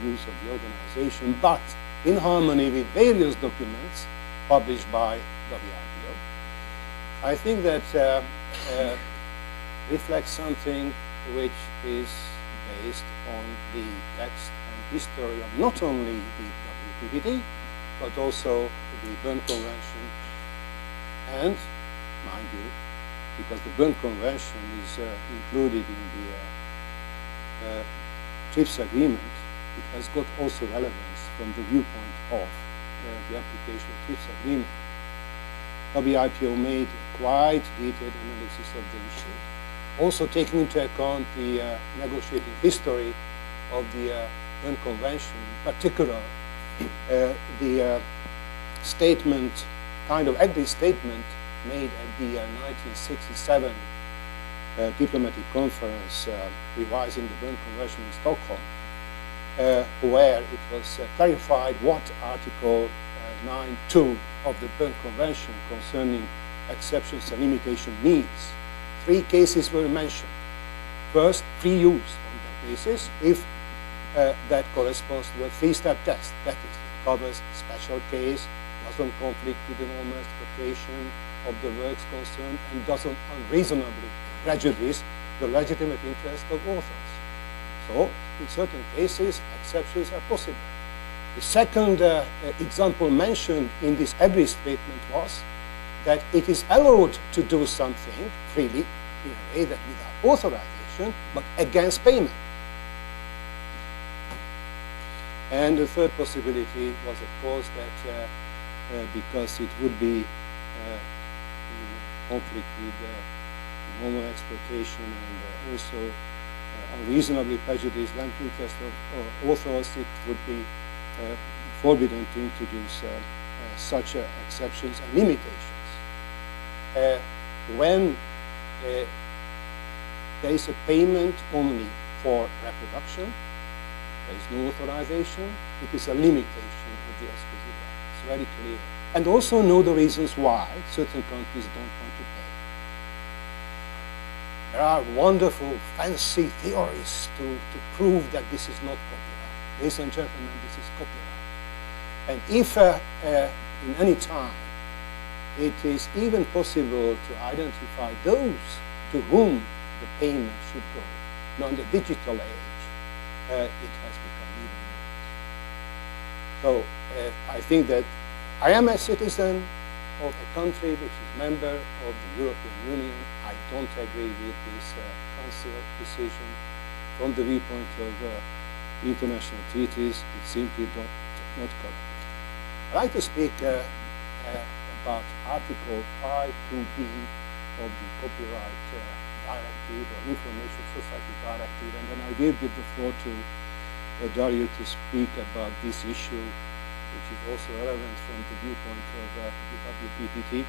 views of the organization, but in harmony with various documents published by WIPO, I think that reflects something which is based on the text and history of not only the WPPT, but also the Berne Convention, and, mind you, because the Berne Convention is included in the TRIPS agreement, it has got also relevance from the viewpoint of the application of TRIPS agreement. WIPO made quite detailed analysis of the issue, also taking into account the negotiating history of the Berne Convention, in particular the statement, kind of ugly statement made at the 1967 diplomatic conference revising the Berne Convention in Stockholm, where it was clarified what Article 9.2 of the Berne Convention concerning exceptions and limitations means. 3 cases were mentioned. First, free use on that basis, if that corresponds to a 3-step test. That is, it covers special case, doesn't conflict with the normal exploitation of the works concerned, and doesn't unreasonably prejudice the legitimate interest of authors. So, in certain cases, exceptions are possible. The second example mentioned in this every statement was that it is allowed to do something freely, in a way that without authorization, but against payment. And the third possibility was, of course, that because it would be in conflict with normal exploitation and also unreasonably prejudice land interest of authors, it would be forbidden to introduce such exceptions and limitations. When there is a payment only for reproduction, there is no authorization, it is a limitation of the exclusive right. It's very clear. And also know the reasons why certain countries don't want to pay. There are wonderful, fancy theories to prove that this is not copyright. Ladies and gentlemen, this is copyright. And if in any time it is even possible to identify those to whom the payment should go, now in the digital age, it has become even more. So I think that I am a citizen of a country which is member of the European Union. I don't agree with this Council decision from the viewpoint of international treaties. It simply not correct. I'd like to speak about Article 5.2b of the Copyright Directive or Information Society Directive, and then I will give the floor to Daryl to speak about this issue, which is also relevant from the viewpoint of the WPPT.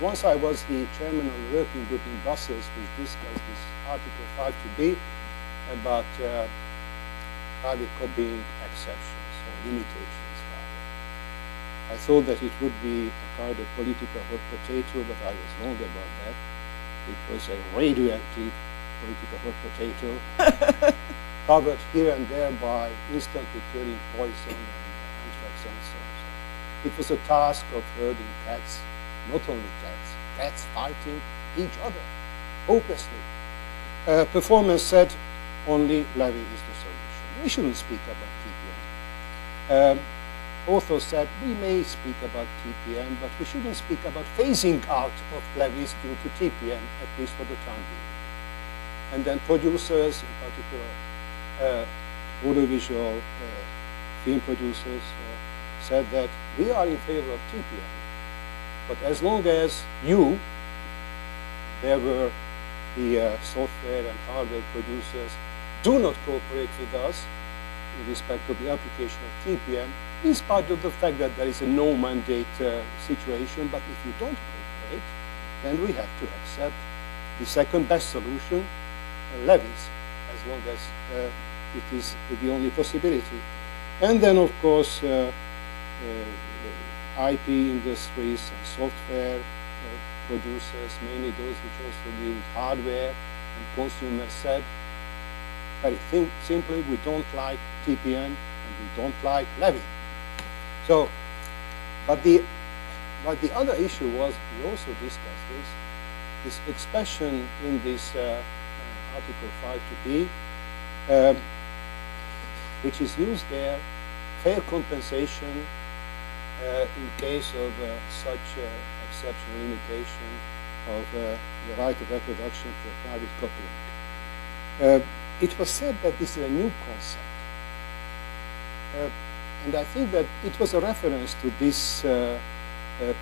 Once I was the chairman of the working group in Brussels, which discussed this Article 5.2b about private copying exceptions or limitations, rather. I thought that it would be a kind of political hot potato, but I was wrong about that. It was a radioactive political hot potato, covered here and there by instantly killing poison and anthrax and so on. It was a task of herding cats, not only cats fighting each other, hopelessly. Performance said only levy is the solution. We shouldn't speak about TPM. Authors said we may speak about TPM, but we shouldn't speak about phasing out of levies due to TPM, at least for the time being. And then producers, in particular audiovisual film producers, said that we are in favor of TPM, but as long as there were the software and hardware producers, do not cooperate with us in respect of the application of TPM, in spite of the fact that there is a no mandate situation, but if you don't cooperate, then we have to accept the second best solution, levies, as long as it is the only possibility. And then, of course, IP industries and software producers, mainly those which also deal with hardware, and consumers said, very simply, we don't like TPM and we don't like levy. So, but the other issue was, we also discussed this expression in this Article 5.2b, which is used there, fair compensation in case of such exceptional limitation of the right of reproduction for private copying. It was said that this is a new concept. And I think that it was a reference to this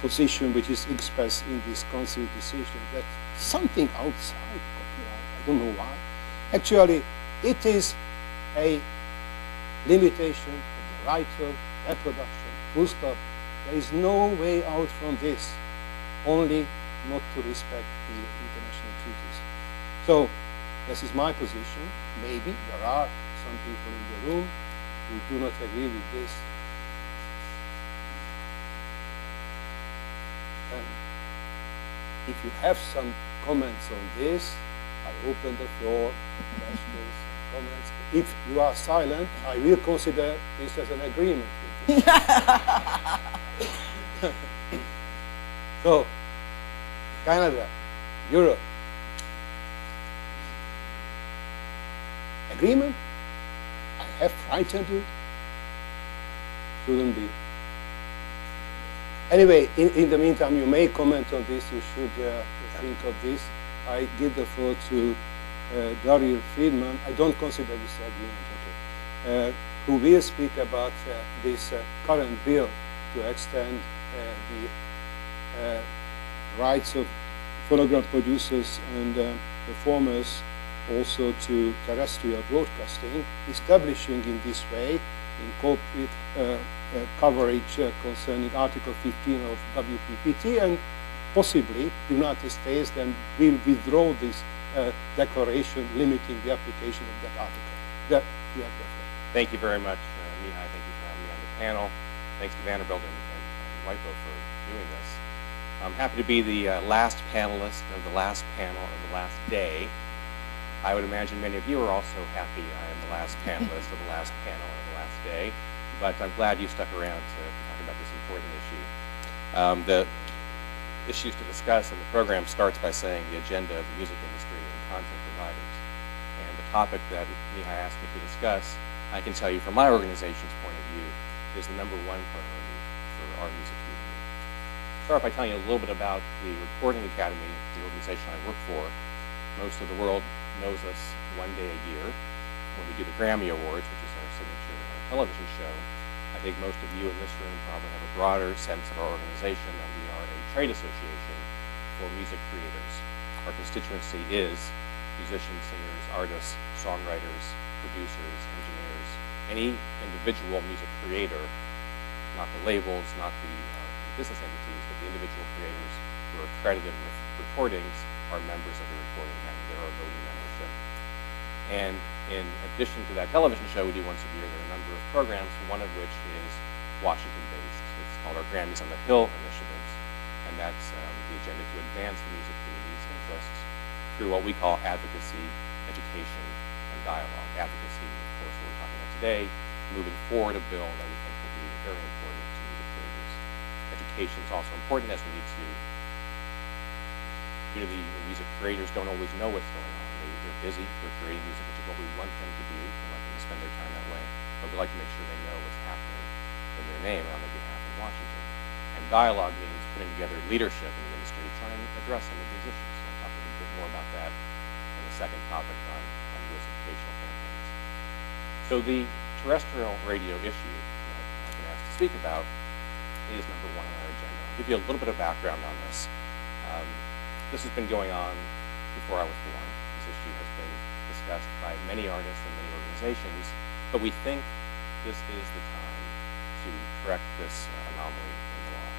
position which is expressed in this Council decision, that something outside copyright, I don't know why. Actually, it is a limitation of the right of reproduction, full stop. There is no way out from this, only not to respect the international treaties. So this is my position. Maybe there are some people in the room who do not agree with this. And if you have some comments on this, I open the floor, questions, comments. If you are silent, I will consider this as an agreement with you. So, Canada, Europe. Agreement? I have frightened you? Shouldn't be. Anyway, in the meantime, you may comment on this. You should think of this. I give the floor to Daryl Friedman. I don't consider this agreement, okay, who will speak about this current bill to extend the rights of phonogram producers and performers also to terrestrial broadcasting, establishing in this way, in corporate coverage concerning Article 15 of WPPT, and possibly the United States then will withdraw this declaration limiting the application of that article. You have the floor. Thank you very much, Mihai. Thank you for having me on the panel. Thanks to Vanderbilt and WIPO for doing this. I'm happy to be the last panelist of the last panel of the last day. I would imagine many of you are also happy I am the last panelist of the last panel of the last day, but I'm glad you stuck around to talk about this important issue. The issues to discuss in the program starts by saying the agenda of the music industry and content providers. And the topic that Mihai asked me to discuss, I can tell you from my organization's point of view, is the #1 priority for our music community. Start by telling you a little bit about the Recording Academy, the organization I work for. Most of the world knows us one day a year when we do the Grammy Awards, which is our signature television show. I think most of you in this room probably have a broader sense of our organization that we are a trade association for music creators. Our constituency is musicians, singers, artists, songwriters, producers, engineers, any individual music creator, not the labels, not the business entities, but the individual creators who are accredited with recordings are members of the Recording Academy. They're our voting membership. And in addition to that television show we do once a year, there are a number of programs, one of which is Washington-based. It's called our Grammys on the Hill initiatives, and that's the agenda to advance the music community's interests through what we call advocacy, education, and dialogue. Advocacy, of course, what we're talking about today, moving forward a bill that we think will be very important to music creators. Education is also important, as we need to. The music creators don't always know what's going on. They're busy, they're creating music, which is what we want them to do. We want them to spend their time that way. But we like to make sure they know what's happening in their name and on their behalf in Washington. And dialogue means putting together leadership in the industry to try and address some of these issues. So I'll talk a little bit more about that in the second topic on U.S. educational campaigns. So the terrestrial radio issue that I've been asked to speak about is #1 on our agenda. I'll give you a little bit of background on this. This has been going on before I was born. This issue has been discussed by many artists and many organizations, but we think this is the time to correct this anomaly in the law.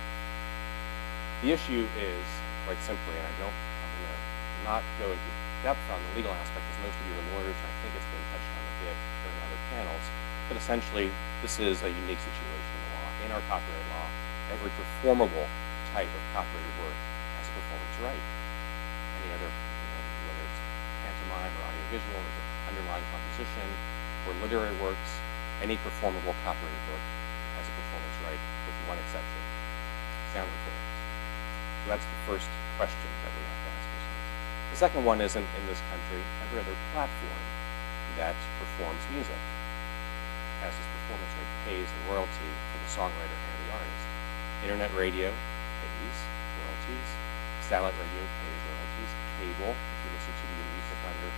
The issue is, quite simply, and I'm going to not go into depth on the legal aspect, because most of you are lawyers, and I think it's been touched on a bit during other panels, but essentially, this is a unique situation in the law. In our copyright law, every performable type of copyrighted work has a performance right. Any other, whether it's pantomime or audiovisual, or underlying composition, or literary works, any performable copyrighted work has a performance right, with one exception: sound recordings. So that's the first question that we have to ask ourselves. The second one is, in this country, every other platform that performs music has this performance right, pays a royalty for the songwriter and the artist. Internet radio pays royalties. Satellite radio pays royalties. Cable, if you listen to your music on your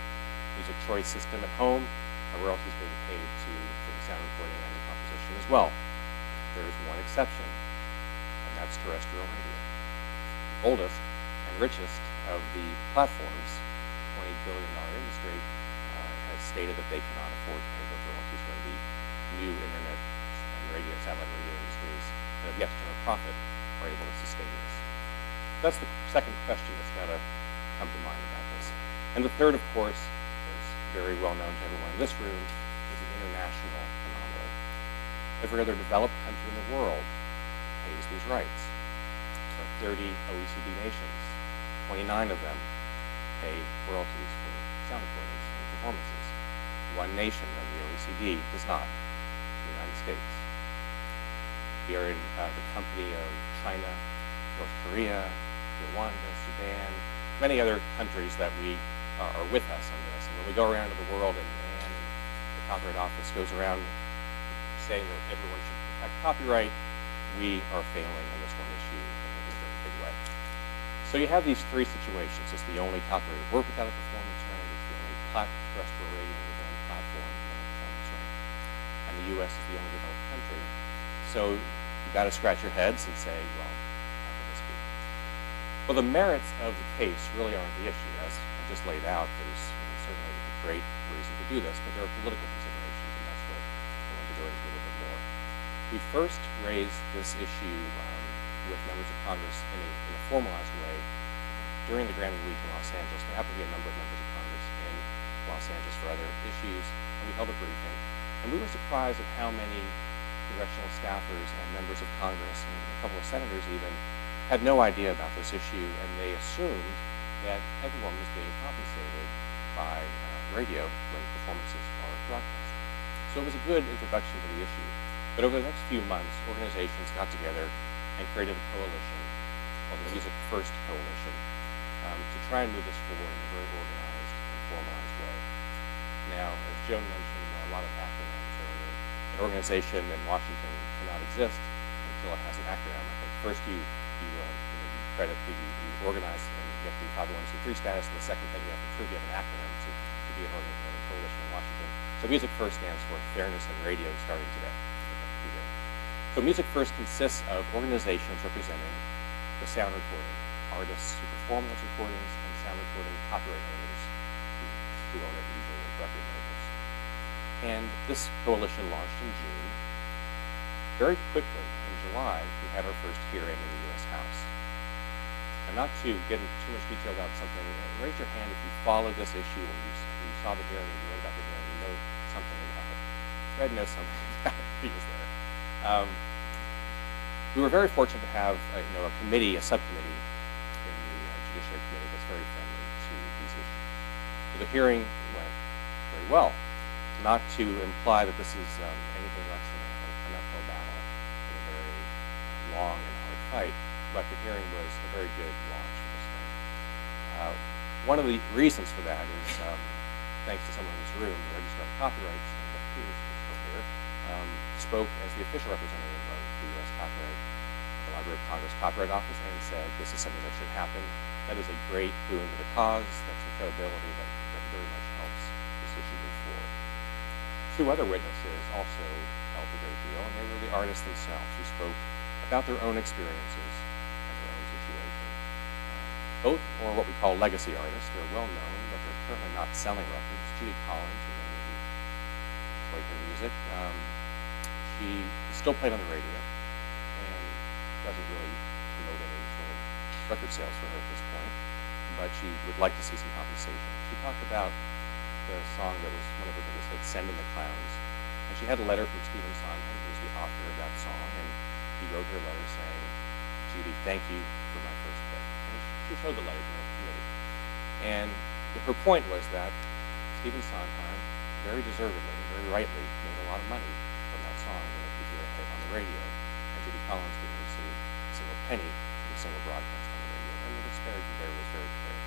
music choice system at home, a royalty is being paid for the sound recording and the composition as well. There is one exception, and that's terrestrial radio. The oldest and richest of the platforms, $20 billion industry, has stated that they cannot afford to pay those royalties when the new internet and radio, satellite radio industries that have yet to turn a profit are able to sustain this. that's the second question that's got to come to mind about this. And the third, of course, is very well known to everyone in this room, is an international anomaly. Every other developed country in the world pays these rights. There are 30 OECD nations. 29 of them pay royalties for sound recordings and performances. One nation of the OECD does not, the United States. We are in the company of China, North Korea, Rwanda, Sudan, many other countries that we are with us on this. And when we go around to the world and the Copyright Office goes around saying that everyone should protect copyright, we are failing on this one issue in a very big way. So you have these three situations. It's the only copyrighted work without a performance right. It's the only terrestrial radio without a platform without a performance right. And the U.S. is the only developed country. So you've got to scratch your heads and say, well, how can this be? Well, the merits of the case really aren't the issue. As I just laid out, there's certainly a great reason to do this, but there are political considerations, and that's what I want to go into a little bit more. We first raised this issue with members of Congress in a formalized way during the Grammy Week in Los Angeles. There happened to be a number of members of Congress in Los Angeles for other issues, and we held a briefing. And we were surprised at how many congressional staffers and members of Congress, and a couple of senators even, had no idea about this issue, and they assumed that everyone was being compensated by radio when performances are broadcast. So it was a good introduction to the issue. But over the next few months, organizations got together and created a coalition called the Music First Coalition to try and move this forward in a very organized and formalized way. Now, as Joan mentioned, a lot of acronyms earlier. An organization in Washington cannot exist until it has an acronym. I think first you credit you organize and get the 501c3 status, and the second thing you have to prove you have an acronym to be an coalition in Washington. So Music First stands for Fairness in Radio starting today. So Music First consists of organizations representing the sound recording, artists who perform those recordings, and sound recording copyright owners who own it, usually record labels. And this coalition launched in June. Very quickly, in July, we had our first hearing in the U.S. House. And not to get into too much detail about something, raise your hand if you followed this issue or you saw the hearing, you read about the hearing, you know something about it. Fred knows something about it. He was there. We were very fortunate to have a committee, a subcommittee in the Judiciary Committee that's very friendly to these issues. So the hearing went very well. Not to imply that this is anything less than an uphill battle in a very long and hard fight, but the hearing was a very good launch for this thing. One of the reasons for that is, thanks to someone in this room, the Registrar of Copyrights, who is still here, spoke as the official representative of the U.S. Copyright, the Library of Congress Copyright Office, and said this is something that should happen. That is a great boon to the cause. That's a credibility that very much helps this issue move forward. Two other witnesses also helped a great deal, and they were the artists themselves who spoke about their own experiences and their own situation. Both are what we call legacy artists. They're well known, but they're currently not selling records. Judy Collins, who many of you played her music, she still played on the radio and doesn't really promote any sort of record sales for her at this point, but she would like to see some compensation. She talked about the song that was one of her biggest hits, Send in the Clowns, and she had a letter from Stephen Sondheim, who's the author of that song, and he wrote her a letter saying, Judy, thank you for my first hit. And she showed the letter to the committee. And her point was that Stephen Sondheim, very deservedly and very rightly, made a lot of money from that song when it became a hit on the radio, and Judy Collins didn't receive a single penny from a single broadcast on the radio, and the disparity there was very clear.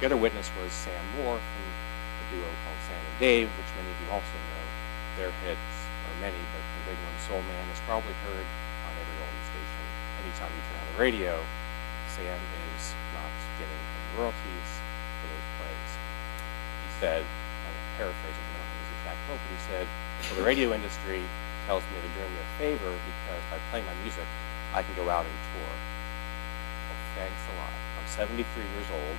The other witness was Sam Moore from a duo called Sam and Dave, which many of you also know. Their hits are many, but the big one, Soul Man, is probably heard on every oldie station. Anytime you turn on the radio, Sam is not getting any royalties for those plays. He said, I'm paraphrasing, I don't know his exact quote, but he said, well, the radio industry tells me they're doing me a favor because by playing my music, I can go out and tour. Well, thanks a lot. I'm 73 years old.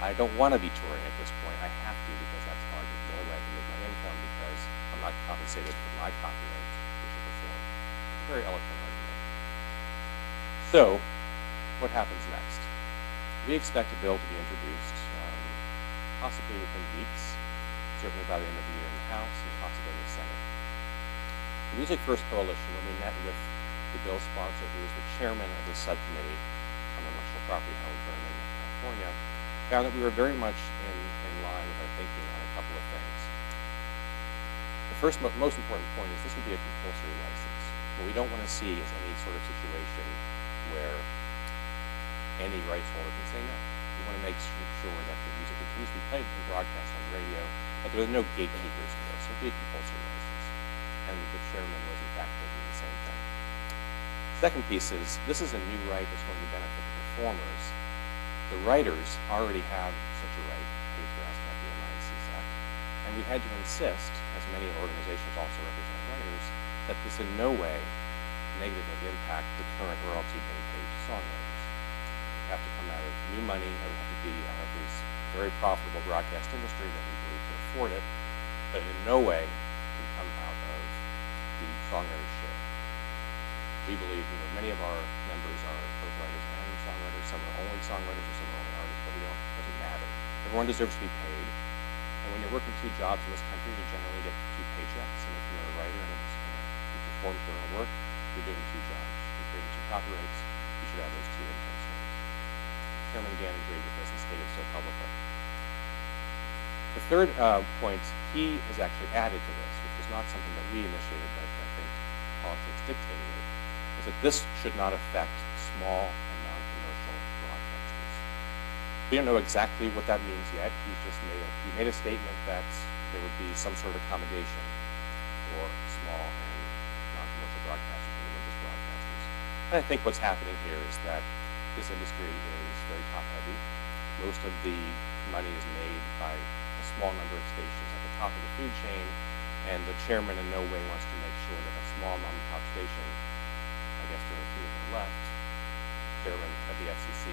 I don't want to be touring at this point. I have to because that's hard. It's the only way I can make my income because I'm not compensated for my copyrights, which are performed. It's a very eloquent argument. So, what happens next? We expect a bill to be introduced possibly within weeks, certainly by the end of the year in the House and possibly in the Senate. The Music First Coalition, when we met with the bill sponsor, who is the chairman of the subcommittee on intellectual property held in California, found that we were very much in line with our thinking on a couple of things. The first, most important point is this would be a compulsory license. What we don't want to see is any sort of situation where any rights holder can say no. We want to make sure that the music continues to be played and broadcast on the radio, but there are no gatekeepers to this. So it would be a compulsory license. And the chairman was in fact thinking the same thing. Second piece is, this is a new right that's going to benefit the performers. The writers already have such a right through ASCAP and SESAC, and we had to insist, as many organizations also represent writers, that this in no way negatively impact the current royalty being paid to songwriters. Have to come out of new money, or have to be out of this very profitable broadcast industry that we believe can afford it, but in no way can come out of the songwriter's share. We believe, many of our members are both writers and songwriters. Some are only songwriters, or some are only artists, but it doesn't matter. Everyone deserves to be paid, and when you're working two jobs in this country, you generally get two paychecks, and if you're a writer and you perform your own work, you're doing two jobs. You're creating two copyrights, you should have those two income streams. Chairman again agreed with this and stated so publicly. The third point he has actually added to this, which was not something that we initiated, but I think politics dictated it, is that this should not affect small and non-commercial broadcasters. We don't know exactly what that means yet. He made a statement that there would be some sort of accommodation for small and non-commercial broadcasters and religious broadcasters. And I think what's happening here is that this industry is very top-heavy. Most of the money is made by a small number of stations at the top of the food chain, and the chairman in no way wants to make sure that a small mom-and-pop station, I guess there are a few of them left, chairman of the FCC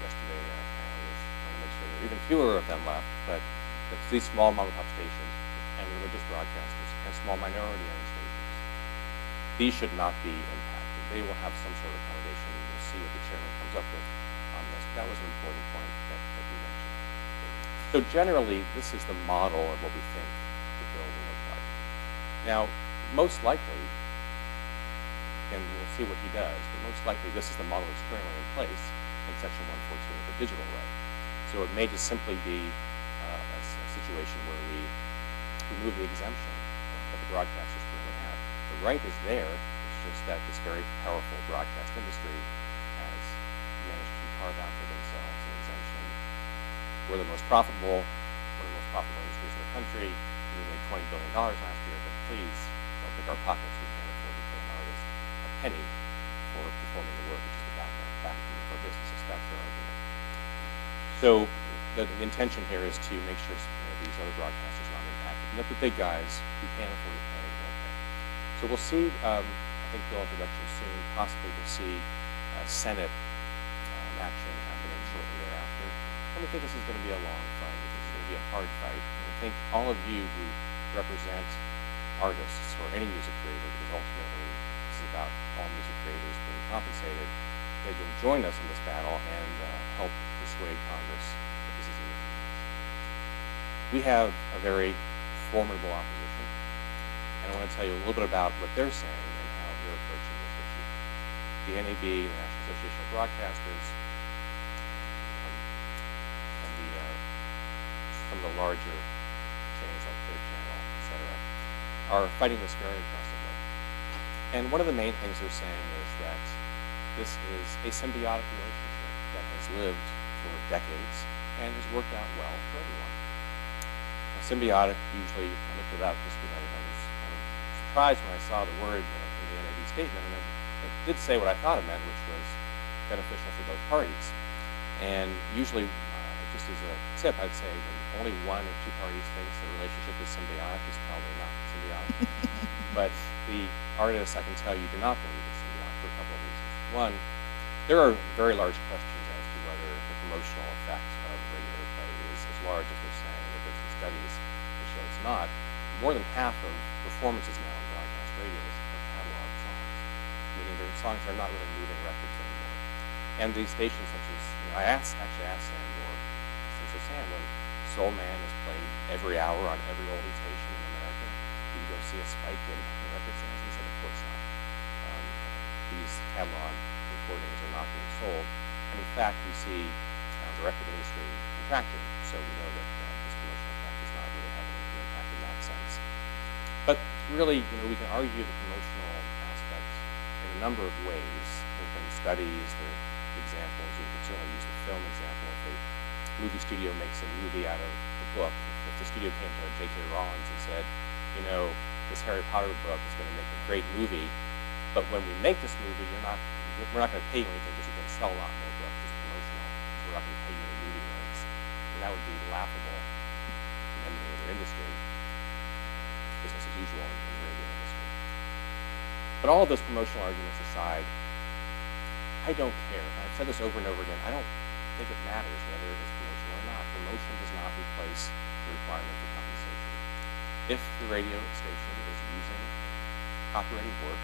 yesterday apparently is trying to make sure there are even fewer of them left, but these small mom-and-pop stations and religious broadcasters and small minority-owned stations, these should not be impacted. They will have some sort of accommodation. We'll see what the chairman comes up with on this. That was an important point that we mentioned. So generally, this is the model of what we think the bill will look like. Now, most likely, and we'll see what he does, but most likely this is the model that's currently in place in Section 114 of the digital right. So it may just simply be a situation where we remove the exemption that the broadcasters currently have. The right is there. It's just that this very powerful broadcast industry has managed to carve out for themselves an exemption. We're the most profitable, one of the most profitable industries in the country. We made $20 billion last year, but please don't pick our pockets. We can't afford to pay an artist a penny for performing the work, which is the backbone of our business. That's their argument. So the intention here is to make sure these other broadcasters are not impacted. And if the big guys who can't afford to pay won't pay. So we'll see, I think, bill introduction soon. Possibly we'll see Senate action happening shortly thereafter. And we think this is going to be a long fight. We think it's going to be a hard fight. And I think all of you who represent artists or any music creator, because ultimately this is about all music creators being compensated, that you'll join us in this battle and help persuade Congress that this is illegal. We have a very formidable opposition, and I want to tell you a little bit about what they're saying and how they're approaching this issue. The NAB, the National Association of Broadcasters, and some of the larger chains like Clear Channel, etc., are fighting this very aggressively. And one of the main things they're saying is that this is a symbiotic relationship that has lived for decades and has worked out well for everyone. A symbiotic, usually, I looked it up just because I was kind of surprised when I saw the word from the NAB statement, and it did say what I thought it meant, which was beneficial for both parties. And usually, just as a tip, I'd say when only one or two parties thinks the relationship is symbiotic, it's probably not symbiotic. But the artists, I can tell you, do not believe it's symbiotic for a couple of reasons. One, there are very large questions as to whether the promotional effect of radio play is as large as they're saying. There's some studies that show it's not. More than half of performances now in broadcast radios are catalog songs, meaning their songs are not really moving records anymore. And these stations such as, I actually asked Sam Moore, so Sam, when Soul Man is played every hour on every oldie station in America, do you go see a spike in record sales? He said, of course not. These catalog recordings are not being sold. And in fact, we see the record industry contracting, so we know that this promotional effect is not really having an impact in that sense. But really, we can argue the promotional aspect in a number of ways. There have been studies, there are examples. You can certainly use the film example. If a movie studio makes a movie out of a book, if the studio came to J.K. Rowling and said, this Harry Potter book is going to make a great movie, but when we make this movie, we're not going to pay you anything because you're going to sell a lot more books. It's promotional. So we're not going to pay you any movie rights. And that would be laughable in any other industry. Business as usual in the radio industry. But all of those promotional arguments aside, I don't care. I've said this over and over again. I don't think it matters whether it is promotional or not. Promotion does not replace the requirement for compensation. If the radio station is using copyrighted work,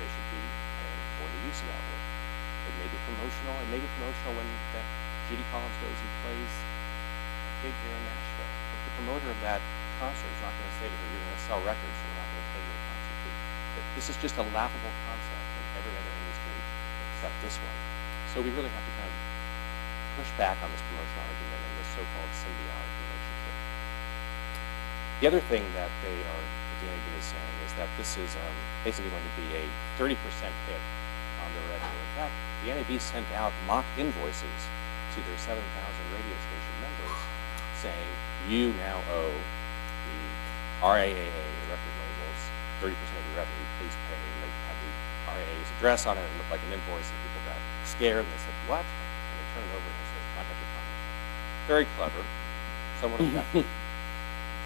they should be paying for the use of that work. It may be promotional. It may be promotional when Judy Collins goes and plays a gig here in Nashville. If the promoter of that concert is not going to say to her, you're going to sell records, so we're not going to pay you a concert fee. This is just a laughable concept in every other industry except this one. So we really have to kind of push back on this promotional argument and this so-called symbiotic relationship. The other thing that the DNAB is saying is that this is basically going to be a 30% hit on the revenue. In fact, the DNAB sent out mock invoices to their 7,000 radio station members saying, you now owe the RIAA, the record labels, 30% of your revenue, please pay. And they had the RIAA's address on it. It looked like an invoice, and people got scared, and they said, what? And they turned it over and they said, contact your congressman. Very clever, somewhat effective,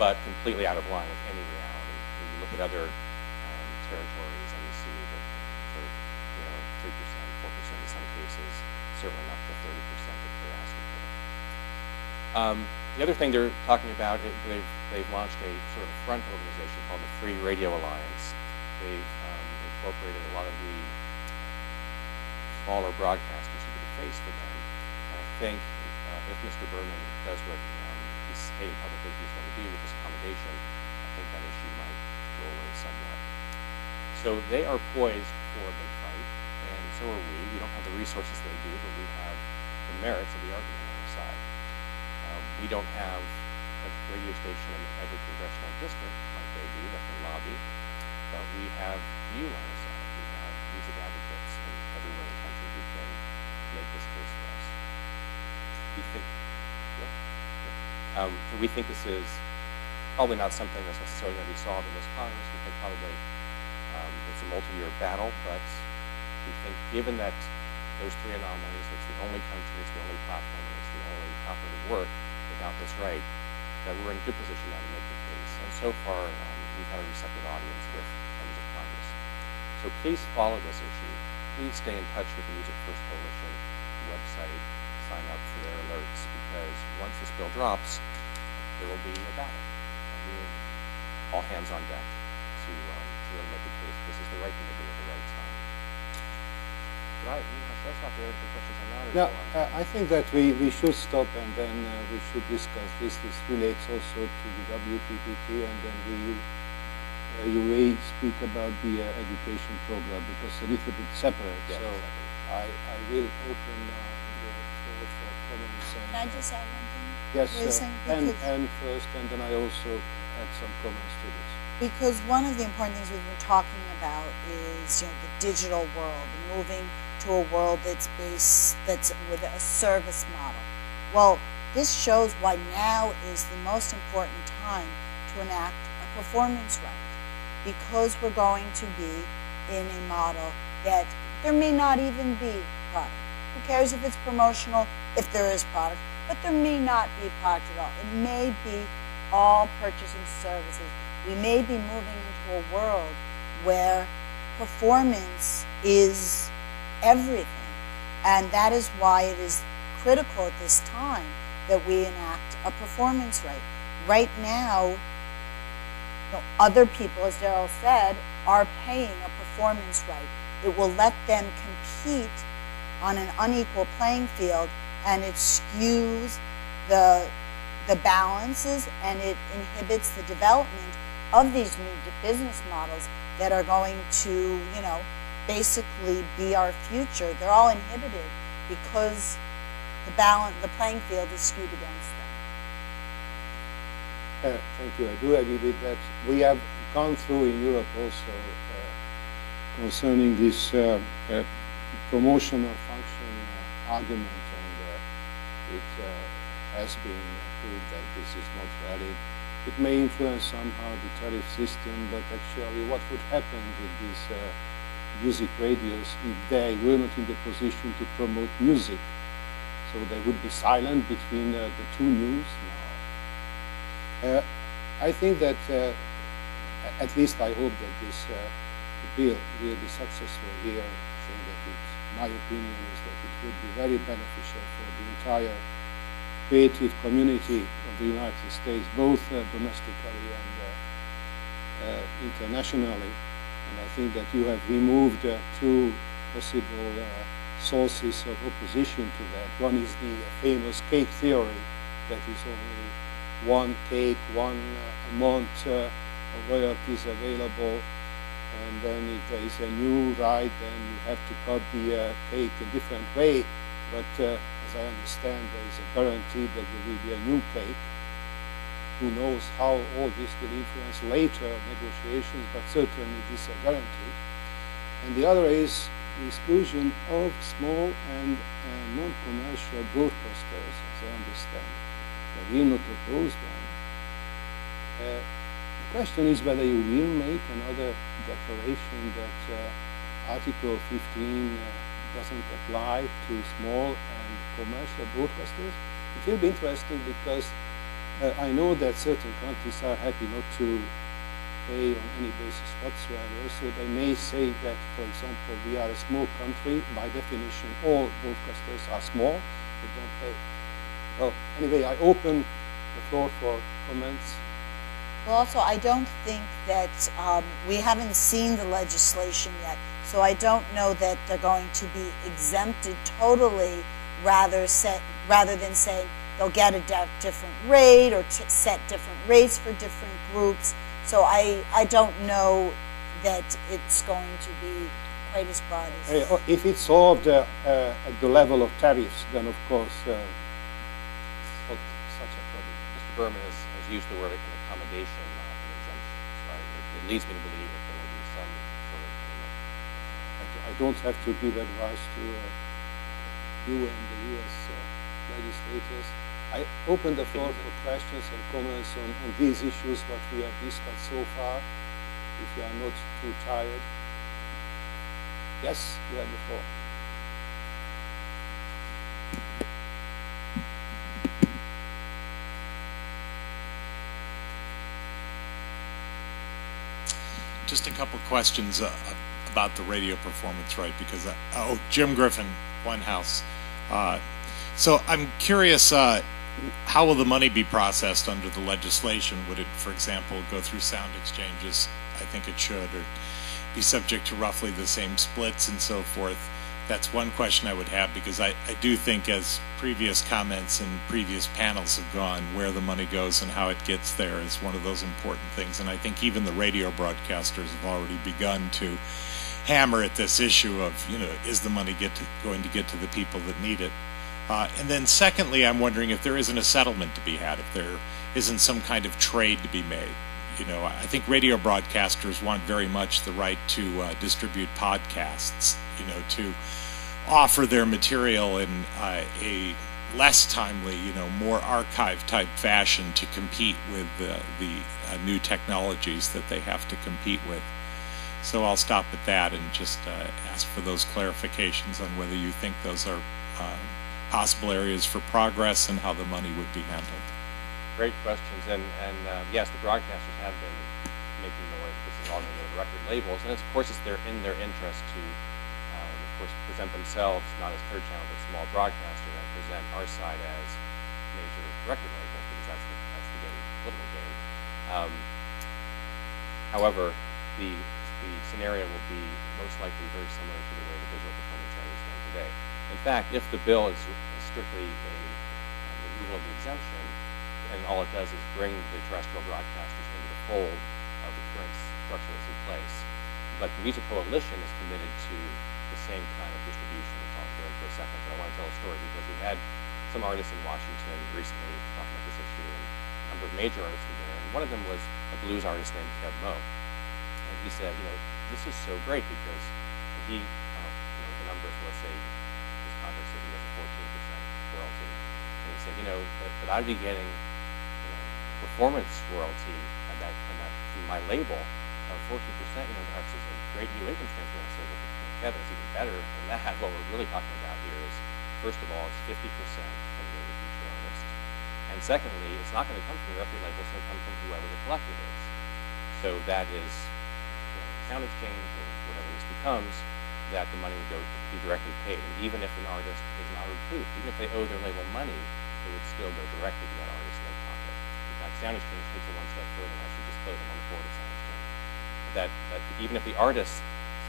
but completely out of line with any reality. When you look at other territories, and you see that for 3%, 4% in some cases, certainly not the 30% that they're asking for. The other thing they're talking about, they've launched a sort of front organization called the Free Radio Alliance. They've incorporated a lot of the smaller broadcasters to be the face for them. And I think if Mr. Berman does what he's stated publicly he's going to do with this accommodation, I think that issue might go away somewhat. So they are poised for a big fight, and so are we. We don't have the resources they do, but we have the merits of the argument on our side. We don't have a radio station in every congressional district like they do that can lobby, but we have you on our side. We have music advocates everywhere in the country who can make this case for us. We think this is probably not something that's necessarily going to be solved in this Congress. We think probably it's a multi-year battle, but we think given that those three anomalies, it's the only country, it's the only platform, and it's the only properly work without this right, that we're in a good position now to make the case. And so far, we've had a receptive audience with members of Congress. So please follow this issue. Please stay in touch with the Music First Coalition website, sign up for their alerts, because once this bill drops, there will be a battle. And we are all hands on deck to really make the case. This is the right thing to do at the right time. But that's not the other questions on that. No, I think that we should stop and then we should discuss this. This relates also to the WPPT, and then you may speak about the education program because it's a little bit separate. Yes, so I will open the floor for comments. Can I just add one thing? Yes, and first, and then I also add some comments to this. Because one of the important things we've been talking about is the digital world, moving to a world that's with a service model. Well, this shows why now is the most important time to enact a performance right, because we're going to be in a model that there may not even be product. Who cares if it's promotional, if there is product, but there may not be product at all. It may be all purchasing services. We may be moving into a world where performance is everything. And that is why it is critical at this time that we enact a performance right. Right now, other people, as Daryl said, are paying a performance right. It will let them compete on an unequal playing field, and it skews the balances, and it inhibits the development of these new business models that are going to, you know, basically be our future. They're all inhibited because the playing field is skewed against them. Thank you. I do agree with that. We have gone through in Europe also concerning this promotional function argument, and it has been proved that this is not valid. It may influence somehow the tariff system, but actually what would happen with these music radios if they were not in the position to promote music? So they would be silent between the two news now. I think that, at least I hope that this bill will be successful here. I think that my opinion is that it would be very beneficial for the entire creative community of the United States, both domestically and internationally. And I think that you have removed two possible sources of opposition to that. One is the famous cake theory, that is only one cake, one amount of royalties available, and then if there is a new right, then you have to cut the cake a different way. But as I understand, there is a guarantee that there will be a new cake. Who knows how all this will influence later negotiations, but certainly this is a guarantee. And the other is the exclusion of small and non-commercial broadcasters, as I understand. I will not oppose them. The question is whether you will make another declaration that Article 15 doesn't apply to small and commercial broadcasters. It will be interesting because I know that certain countries are happy not to pay on any basis whatsoever, so they may say that, for example, we are a small country, by definition all broadcasters are small, they don't pay. Well, anyway, I open the floor for comments. Well, also, I don't think that we haven't seen the legislation yet, so I don't know that they're going to be exempted totally, rather than saying they'll get a different rate or set different rates for different groups. So I don't know that it's going to be quite as broad as... If it's solved at the level of tariffs, then of course not such a problem. Mr. Berman has used the word an accommodation, not an exemption. So it leads me to believe that there will be some sort of payment. I don't have to give advice to you and the U.S. legislators. I open the floor for questions and comments on these issues, what we have discussed so far, if you are not too tired. Yes, you have the floor. Just a couple questions about the radio performance right, because Jim Griffin, One House. So I'm curious, how will the money be processed under the legislation? Would it, for example, go through sound exchanges? I think it should, or be subject to roughly the same splits and so forth. That's one question I would have, because I do think, as previous comments and previous panels have gone, where the money goes and how it gets there is one of those important things. And I think even the radio broadcasters have already begun to hammer at this issue of, you know, is the money going to get to the people that need it? And then secondly, I'm wondering if there isn't a settlement to be had, if there isn't some kind of trade to be made. You know, I think radio broadcasters want very much the right to distribute podcasts, you know, to offer their material in a less timely, you know, more archive-type fashion to compete with the new technologies that they have to compete with. So I'll stop at that and just ask for those clarifications on whether you think those are possible areas for progress and how the money would be handled. Great questions, and yes, the broadcasters have been making noise. This is all going to go to record labels, and of course it's in their interest to, of course, present themselves not as Clear Channel but small broadcaster, and present our side as major record labels, because that's the game, political game. However, the scenario will be most likely very similar to the way the digital performance right is done today. In In fact, if the bill is strictly a removal of the exemption, and all it does is bring the terrestrial broadcasters into the fold of the current structure that's in place. But the Music Coalition is committed to the same kind of distribution, which I'll go into for a second, but I want to tell a story because we had some artists in Washington recently talking about this issue, and a number of major artists were there, and one of them was a blues artist named Ted Moe. And he said, this is so great because he, the numbers, let's say, his contract says he has a 14% royalty. And he said, that I'd be getting performance royalty and that from my label of 14%, that's just a great new income stream for us. So Kevin, it's even better than that. What we're really talking about here is, first of all, it's 50% from the feature artist. And secondly, it's not going to come from the record label, it's going to come from whoever the collective is. So that is sound exchange or whatever this becomes, that the money would be directly paid. And even if an artist is not recouped, even if they owe their label money, it would still go directly to that artist's their pocket. In fact, sound exchange takes it one step further, and I should just quote them on the board of sound exchange. That even if the artist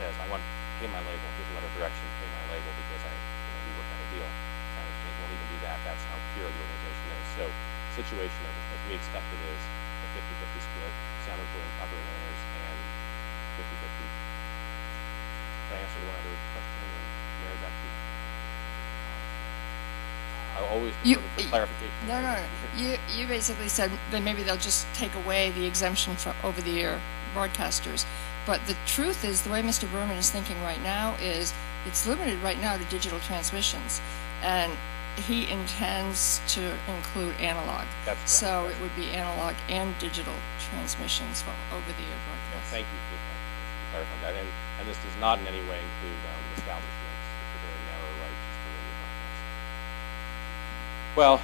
says, I want to pay my label, here's a letter of direction, pay my label because we worked out a deal, sound exchange won't even do that. That's how pure the organization is. So the situation, as we expected, is a 50-50 split, sound recording, copyright owners, and 50-50. Did I answer the one other question? And Mary, back to you. I always defer for clarification. No. You basically said that maybe they'll just take away the exemption for over-the-air broadcasters. But the truth is, the way Mr. Berman is thinking right now is it's limited right now to digital transmissions. And he intends to include analog. That's correct. So it would be analog and digital transmissions for over-the-air broadcasts. Thank you for clarifying that. And this does not in any way include establishments. It's a very narrow right just for radio broadcasts. Well,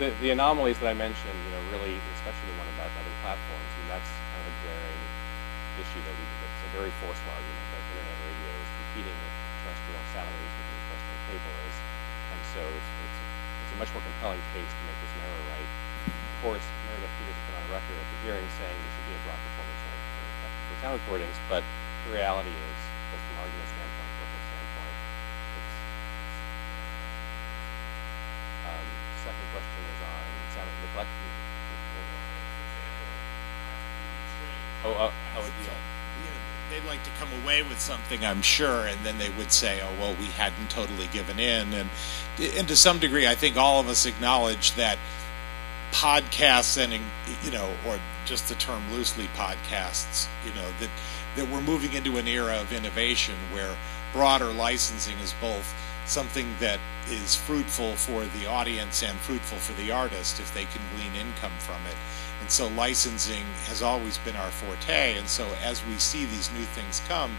the anomalies that I mentioned, really, especially the one about other platforms, that's kind of a glaring issue that's a very forceful argument that internet radio is competing with terrestrial satellite because terrestrial cable is, and so it's a much more compelling case to make this narrow right. Of course, Meredith Peters has been on record at the hearing saying there should be a broad performance right for sound recordings, but the reality is, both from argument standpoint, local standpoint, second question is on sound neglect. A deal. They'd like to come away with something, I'm sure, and then they would say, oh, well, we hadn't totally given in. And to some degree, I think all of us acknowledge that podcasts and, or just the term loosely podcasts, that we're moving into an era of innovation where broader licensing is both something that is fruitful for the audience and fruitful for the artist if they can glean income from it. And so licensing has always been our forte, and so as we see these new things come,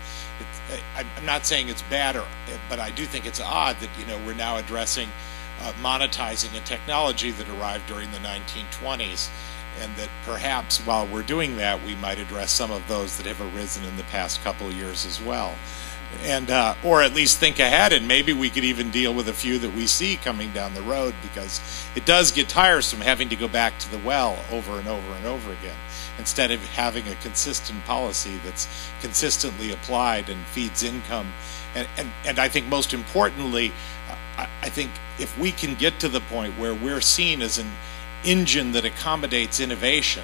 I'm not saying it's bad, but I do think it's odd that we're now addressing monetizing a technology that arrived during the 1920s, and that perhaps while we're doing that, we might address some of those that have arisen in the past couple of years as well. And or at least think ahead, and maybe we could even deal with a few that we see coming down the road, because it does get tiresome having to go back to the well over and over and over again, instead of having a consistent policy that's consistently applied and feeds income. And I think most importantly, I think if we can get to the point where we're seen as an engine that accommodates innovation,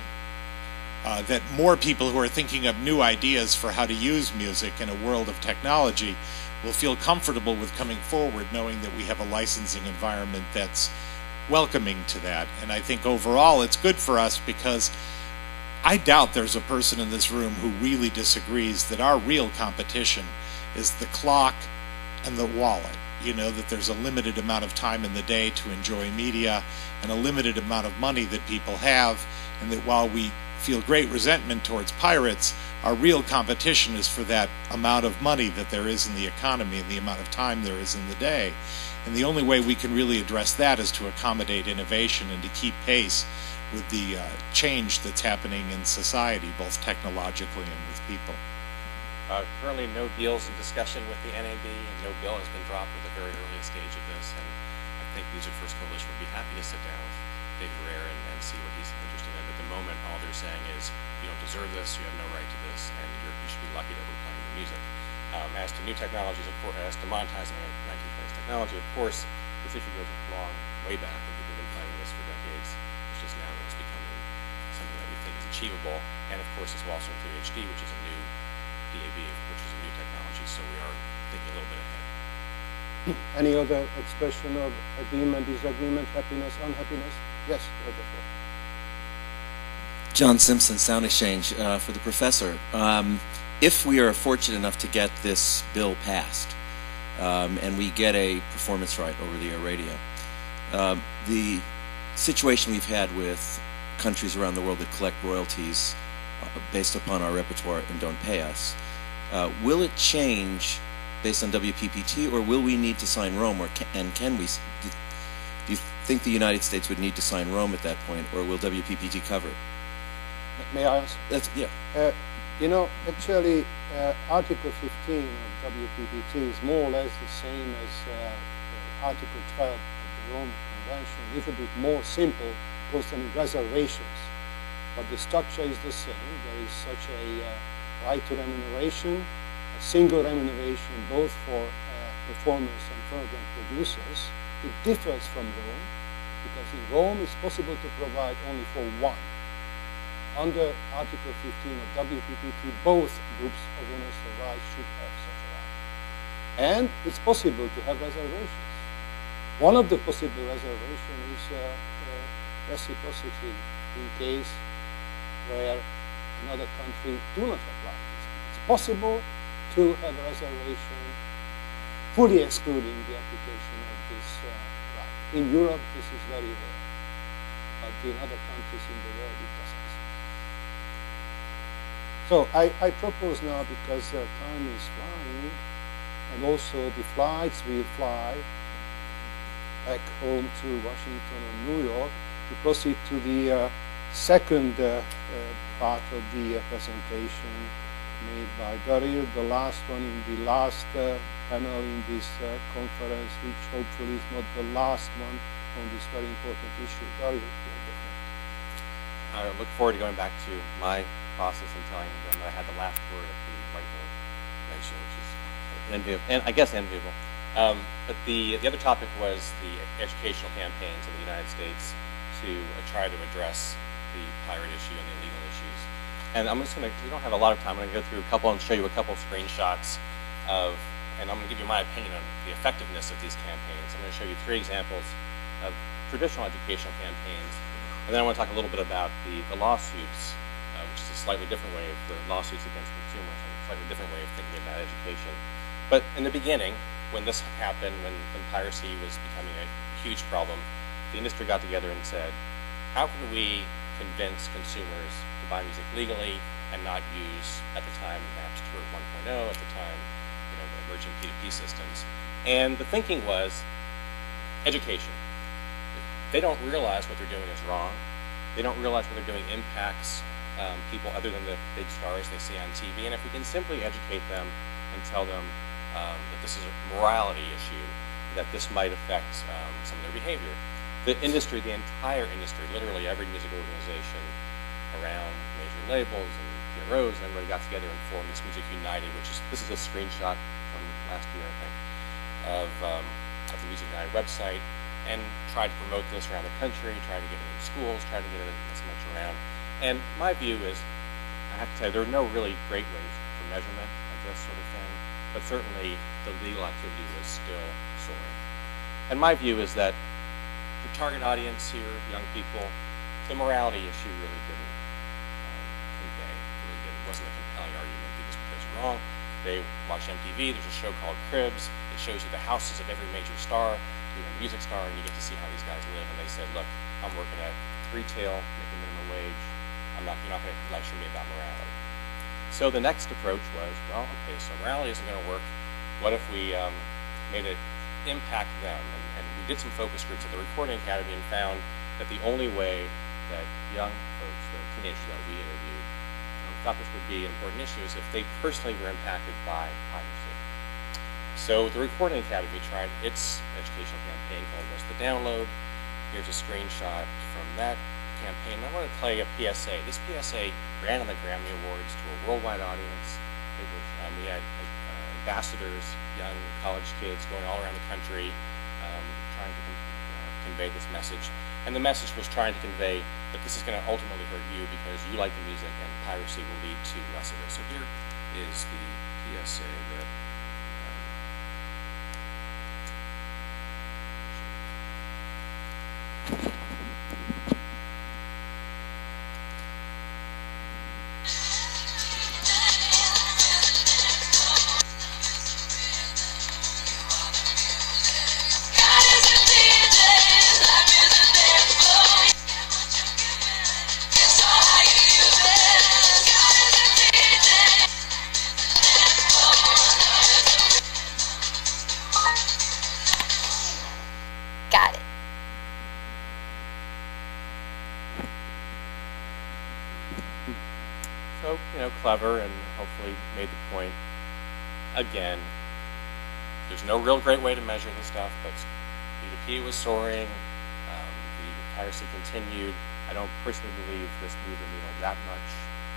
that more people who are thinking of new ideas for how to use music in a world of technology will feel comfortable with coming forward, knowing that we have a licensing environment that's welcoming to that. And I think overall it's good for us, because I doubt there's a person in this room who really disagrees that our real competition is the clock and the wallet. That there's a limited amount of time in the day to enjoy media and a limited amount of money that people have, and that while we feel great resentment towards pirates, our real competition is for that amount of money that there is in the economy and the amount of time there is in the day. And the only way we can really address that is to accommodate innovation and to keep pace with the change that's happening in society, both technologically and with people. Currently no deals in discussion with the NAB, and no bill has been dropped at the very earliest stage of this, and I think Music First Coalition would be happy to sit down with David Rare and see what he's interested in. At the moment, all they're saying is, you don't deserve this, you have no right to this, and you should be lucky that we're playing your music. As to new technologies, of course, as to monetizing a 1920s technology, of course, this issue goes a long way back, and we've been fighting this for decades. It's just now that it's becoming something that we think is achievable. And of course, this will also include HD, which is a new DAB, which is a new technology, so we are thinking a little bit ahead. Any other expression of agreement, disagreement, happiness, unhappiness? Yes, wonderful. John Simpson, Sound Exchange, for the professor. If we are fortunate enough to get this bill passed, and we get a performance right over the air radio, the situation we've had with countries around the world that collect royalties based upon our repertoire and don't pay us, will it change based on WPPT, or will we need to sign Rome, and can we? Do you think the United States would need to sign Rome at that point, or will WPPT cover it? May I answer? Yeah. You know, actually, Article 15 of WPPT is more or less the same as Article 12 of the Rome Convention, a little bit more simple, concerning reservations. But the structure is the same. There is such a right to remuneration, a single remuneration both for performers and phonogram producers. It differs from Rome, because in Rome it's possible to provide only for one. Under Article 15 of WPPT, both groups of owners of rights should have such a right. And it's possible to have reservations. One of the possible reservations is reciprocity in case where another country do not apply this. It's possible to have a reservation fully excluding the application of this right. In Europe, this is very rare, but in other countries in the world, it doesn't. So I propose now, because time is flying, and also the flights will fly back home to Washington or New York, to proceed to the second part of the presentation made by Daryl, the last one in the last panel in this conference, which hopefully is not the last one on this very important issue. Daryl, I look forward to going back to my process and telling them that I had the last word at the whiteboard convention, which is enviable, and I guess enviable. But the other topic was the educational campaigns in the United States to try to address the pirate issue and the illegal issues. And I'm just going to, we don't have a lot of time, I'm going to go through a couple and show you a couple of screenshots of, and I'm going to give you my opinion on the effectiveness of these campaigns. I'm going to show you 3 examples of traditional educational campaigns, and then I want to talk a little bit about the lawsuits, which is a slightly different way of the lawsuits against consumers, and a slightly different way of thinking about education. But in the beginning, when this happened, when piracy was becoming a huge problem, the industry got together and said, how can we convince consumers to buy music legally and not use, at the time, Napster 1.0, at the time, you know, the emerging P2P systems. And the thinking was education. They don't realize what they're doing is wrong. They don't realize what they're doing impacts people other than the big stars they see on TV. And if we can simply educate them and tell them that this is a morality issue, that this might affect some of their behavior. The industry, the entire industry, literally every music organization around major labels and PROs, everybody got together and formed this Music United, which is, this is a screenshot from last year, I think, of the Music United website, and tried to promote this around the country, tried to get it in schools, tried to get it as much around. And my view is, I have to say, there are no really great ways for measurement of this sort of thing, but certainly the legal activity was still soaring. And my view is that the target audience here, young people, the morality issue really didn't convey. It wasn't a compelling argument because you're wrong. They watch MTV, there's a show called Cribs. It shows you the houses of every major star, even a music star, and you get to see how these guys live. And they said, look, I'm working at retail, making minimum wage. You're not going to lecture me about morality. So the next approach was, well, okay, so morality isn't going to work. What if we made it impact them? And we did some focus groups at the Recording Academy and found that the only way that young folks, the teenagers that we interviewed, thought this would be an important issue is if they personally were impacted by piracy. So the Recording Academy tried its educational campaign called What's the Download? Here's a screenshot from that campaign. I want to play a PSA. This PSA ran on the Grammy Awards to a worldwide audience. It was, we had ambassadors, young college kids going all around the country trying to convey this message. And the message was trying to convey that this is going to ultimately hurt you because you like the music and piracy will lead to less of it. So here is the PSA that clever and hopefully made the point. Again, there's no real great way to measure this stuff, but DPid was soaring, the piracy continued. I don't personally believe this moved the needle that much,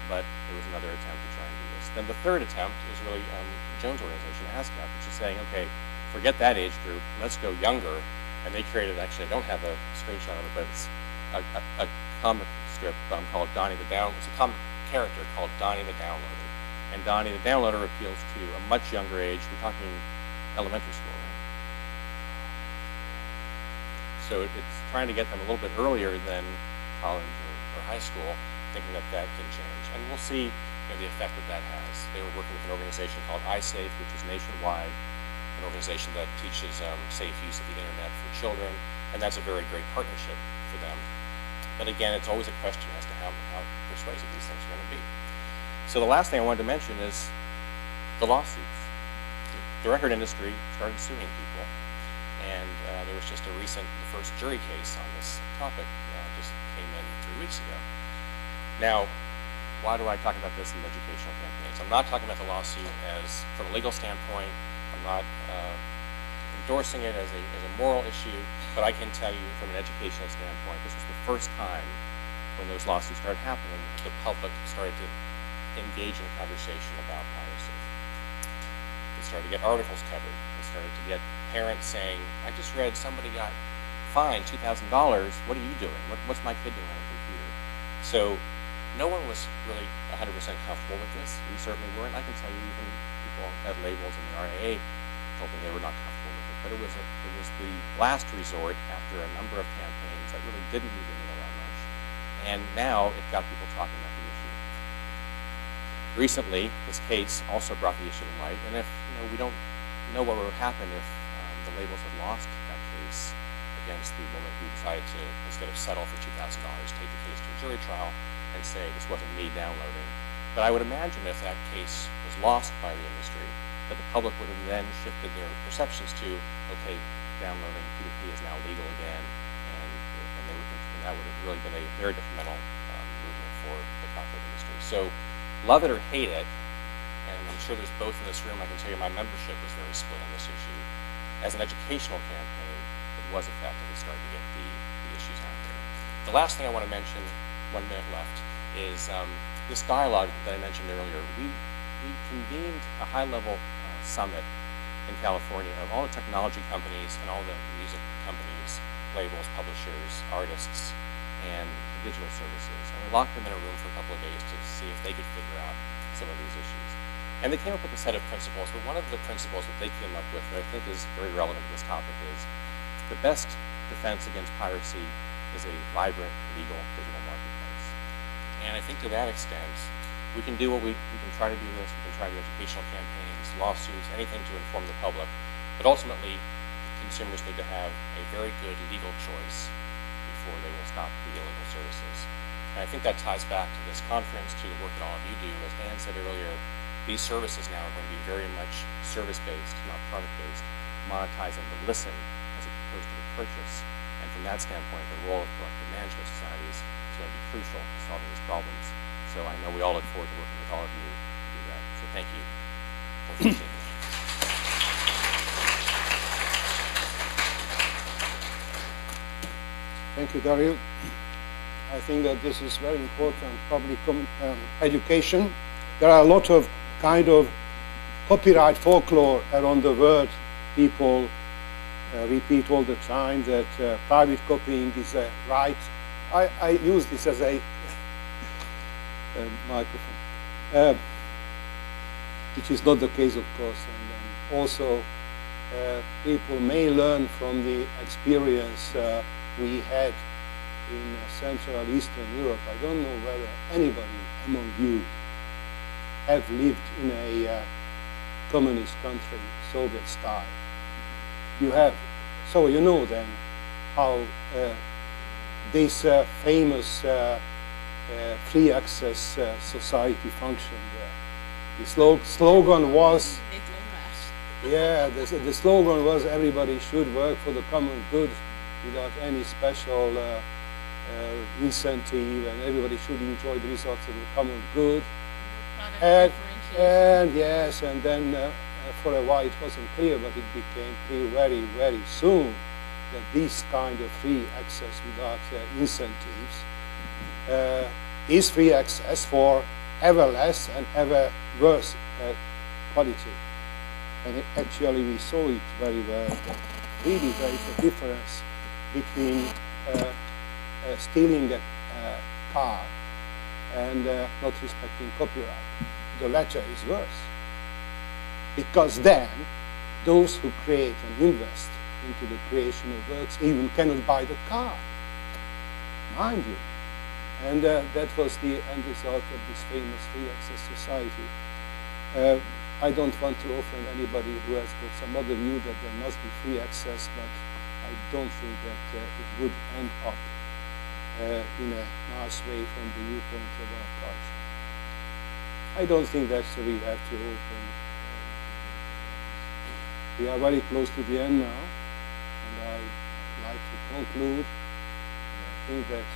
but it was another attempt to try and do this. Then the third attempt is really Joan's organization, ASCAP, which is saying, okay, forget that age group, let's go younger. And they created, actually, I don't have a screenshot of it, but it's a comic strip called Donnie the Down. It's a comic character called Donnie the Downloader. And Donnie the Downloader appeals to a much younger age. We're talking elementary school, right? So it's trying to get them a little bit earlier than college or high school, thinking that that can change. And we'll see the effect that has. They were working with an organization called iSafe, which is nationwide, an organization that teaches safe use of the internet for children, and that's a very great partnership for them. But again, it's always a question as to how persuasive these things are going to be. So the last thing I wanted to mention is the lawsuits. The record industry started suing people, and there was just the first jury case on this topic just came in 3 weeks ago. Now, why do I talk about this in educational campaigns? I'm not talking about the lawsuit as from a legal standpoint. I'm not endorsing it as a moral issue, but I can tell you from an educational standpoint, this was the first time when those lawsuits started happening, the public started to engage in a conversation about piracy. They started to get articles covered. They started to get parents saying, I just read somebody got fined $2,000. What are you doing? What's my kid doing on a computer? So no one was really 100% comfortable with this. We certainly weren't. I can tell you even people at labels in the RAA told me they were not comfortable with it. But it was the last resort after a number of campaigns that really didn't move the needle that much. And now it got people talking about the issue. Recently, this case also brought the issue to light. And if we don't know what would happen if the labels had lost that case against the woman who decided to, instead of settle for $2,000, take the case to a jury trial and say this wasn't me downloading. But I would imagine if that case was lost by the industry, that the public would have then shifted their perceptions to, okay, downloading P2P is now legal again, and that would have really been a very detrimental movement for the copyright industry. So, love it or hate it, and I'm sure there's both in this room. I can tell you my membership was very split on this issue. As an educational campaign, it was effective. It started to get the issues out there. The last thing I want to mention, 1 minute left, is this dialogue that I mentioned earlier. We convened a high-level summit in California of all the technology companies and all the music companies, labels, publishers, artists, and digital services. And we locked them in a room for a couple of days to see if they could figure out some of these issues. And they came up with a set of principles, but one of the principles that they came up with that I think is very relevant to this topic is the best defense against piracy is a vibrant, legal, digital marketplace. And I think to that extent, we can do what we can try to do this, we can try to do educational campaigns, lawsuits, anything to inform the public, but ultimately, consumers need to have a very good legal choice before they will stop the illegal services. And I think that ties back to this conference, to the work that all of you do. As Dan said earlier, these services now are going to be very much service-based, not product-based, monetizing the listen as opposed to the purchase. And from that standpoint, the role of collective management societies is going to be crucial to solving these problems. So I know we all look forward to working with all of you to do that. So thank you for listening. Thank you, Daryl. I think that this is very important, public education. There are a lot of kind of copyright folklore around the world. People repeat all the time that private copying is a right. I use this as a microphone, which is not the case, of course. And also, people may learn from the experience we had in Central and Eastern Europe. I don't know whether anybody among you have lived in a communist country, Soviet style. You have. So you know then how this famous free access society functioned. The slogan was, yeah, the slogan was everybody should work for the common good without any special incentive, and everybody should enjoy the results of the common good. And yes, and then for a while it wasn't clear, but it became clear very, very soon that this kind of free access without incentives is free access for ever less and ever worse quality. And actually we saw it very well, that really there is a difference between stealing a car and not respecting copyright. The latter is worse, because then those who create and invest into the creation of works even cannot buy the car, mind you. And that was the end result of this famous free access society. I don't want to offend anybody who has got some other view that there must be free access, but I don't think that it would end up in a nice way from the viewpoint of our culture. I don't think that's the way we have to open. We are very close to the end now, and I'd like to conclude. I think that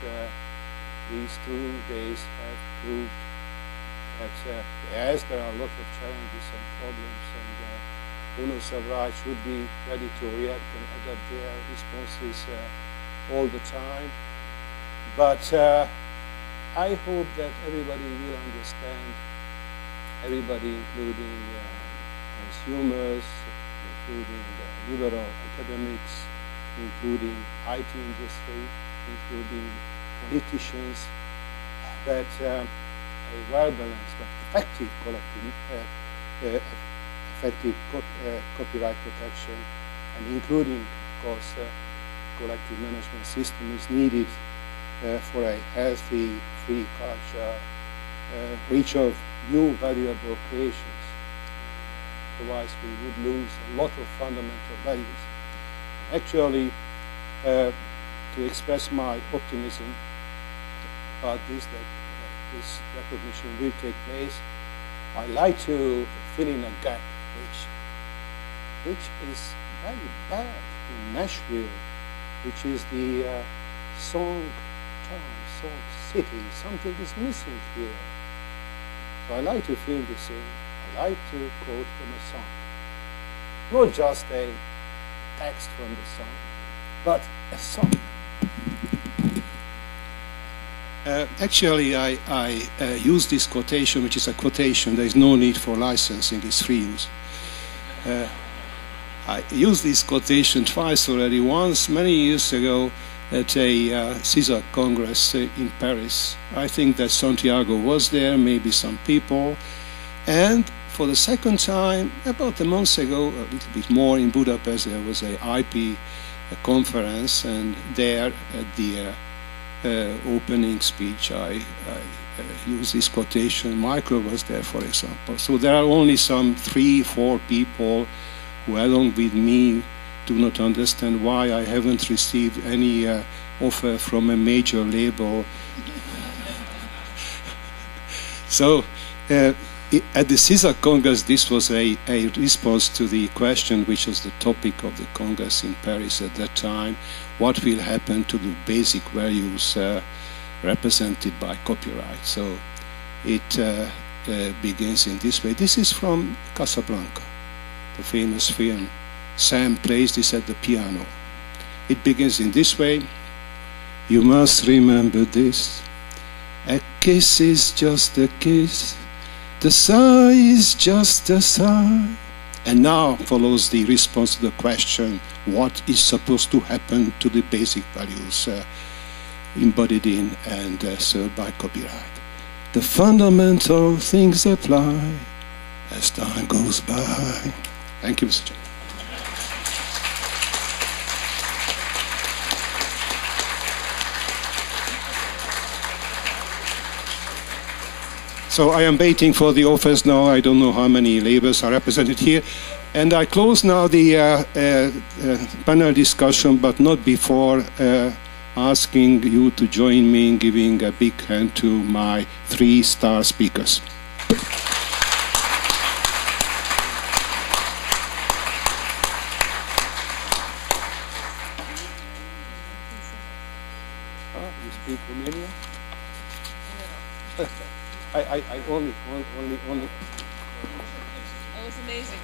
these 2 days have proved that yes, there are a lot of challenges and problems, and owners of rights should be ready to react and adapt their responses all the time. But I hope that everybody will understand, everybody including consumers, including liberal academics, including IT industry, including politicians, that a well-balanced but effective copyright protection, and including, of course, collective management system is needed for a healthy, free culture, reach of new valuable creations. Otherwise, we would lose a lot of fundamental values. Actually, to express my optimism about this, that this recognition will take place, I like to fill in a gap which is very bad in Nashville, which is the song town, song city. Something is missing here. So I like to fill this in. I like to quote from a song. Not just a text from the song, but a song. Actually, I use this quotation, which is a quotation. There is no need for licensing, it's free use. I used this quotation twice already. Once, many years ago, at a SESAC Congress in Paris. I think that Santiago was there, maybe some people. And for the second time, about a month ago, a little bit more, in Budapest, there was an IP conference, and there at the opening speech, I used this quotation. Michael was there, for example. So there are only some 3-4 people who, along with me, do not understand why I haven't received any offer from a major label. So at the SESAC Congress, this was a response to the question which was the topic of the Congress in Paris at that time: what will happen to the basic values represented by copyright? So it begins in this way. This is from Casablanca, the famous film. Sam plays this at the piano. It begins in this way: you must remember this, a kiss is just a kiss, The sigh is just a sigh. And now follows the response to the question, what is supposed to happen to the basic values embodied in and served by copyright? The fundamental things apply as time goes by. Thank you, Mr. Chairman. So I am waiting for the offers now. I don't know how many labels are represented here. And I close now the panel discussion, but not before asking you to join me in giving a big hand to my 3-star speakers. You speak Romanian? I only. That was amazing.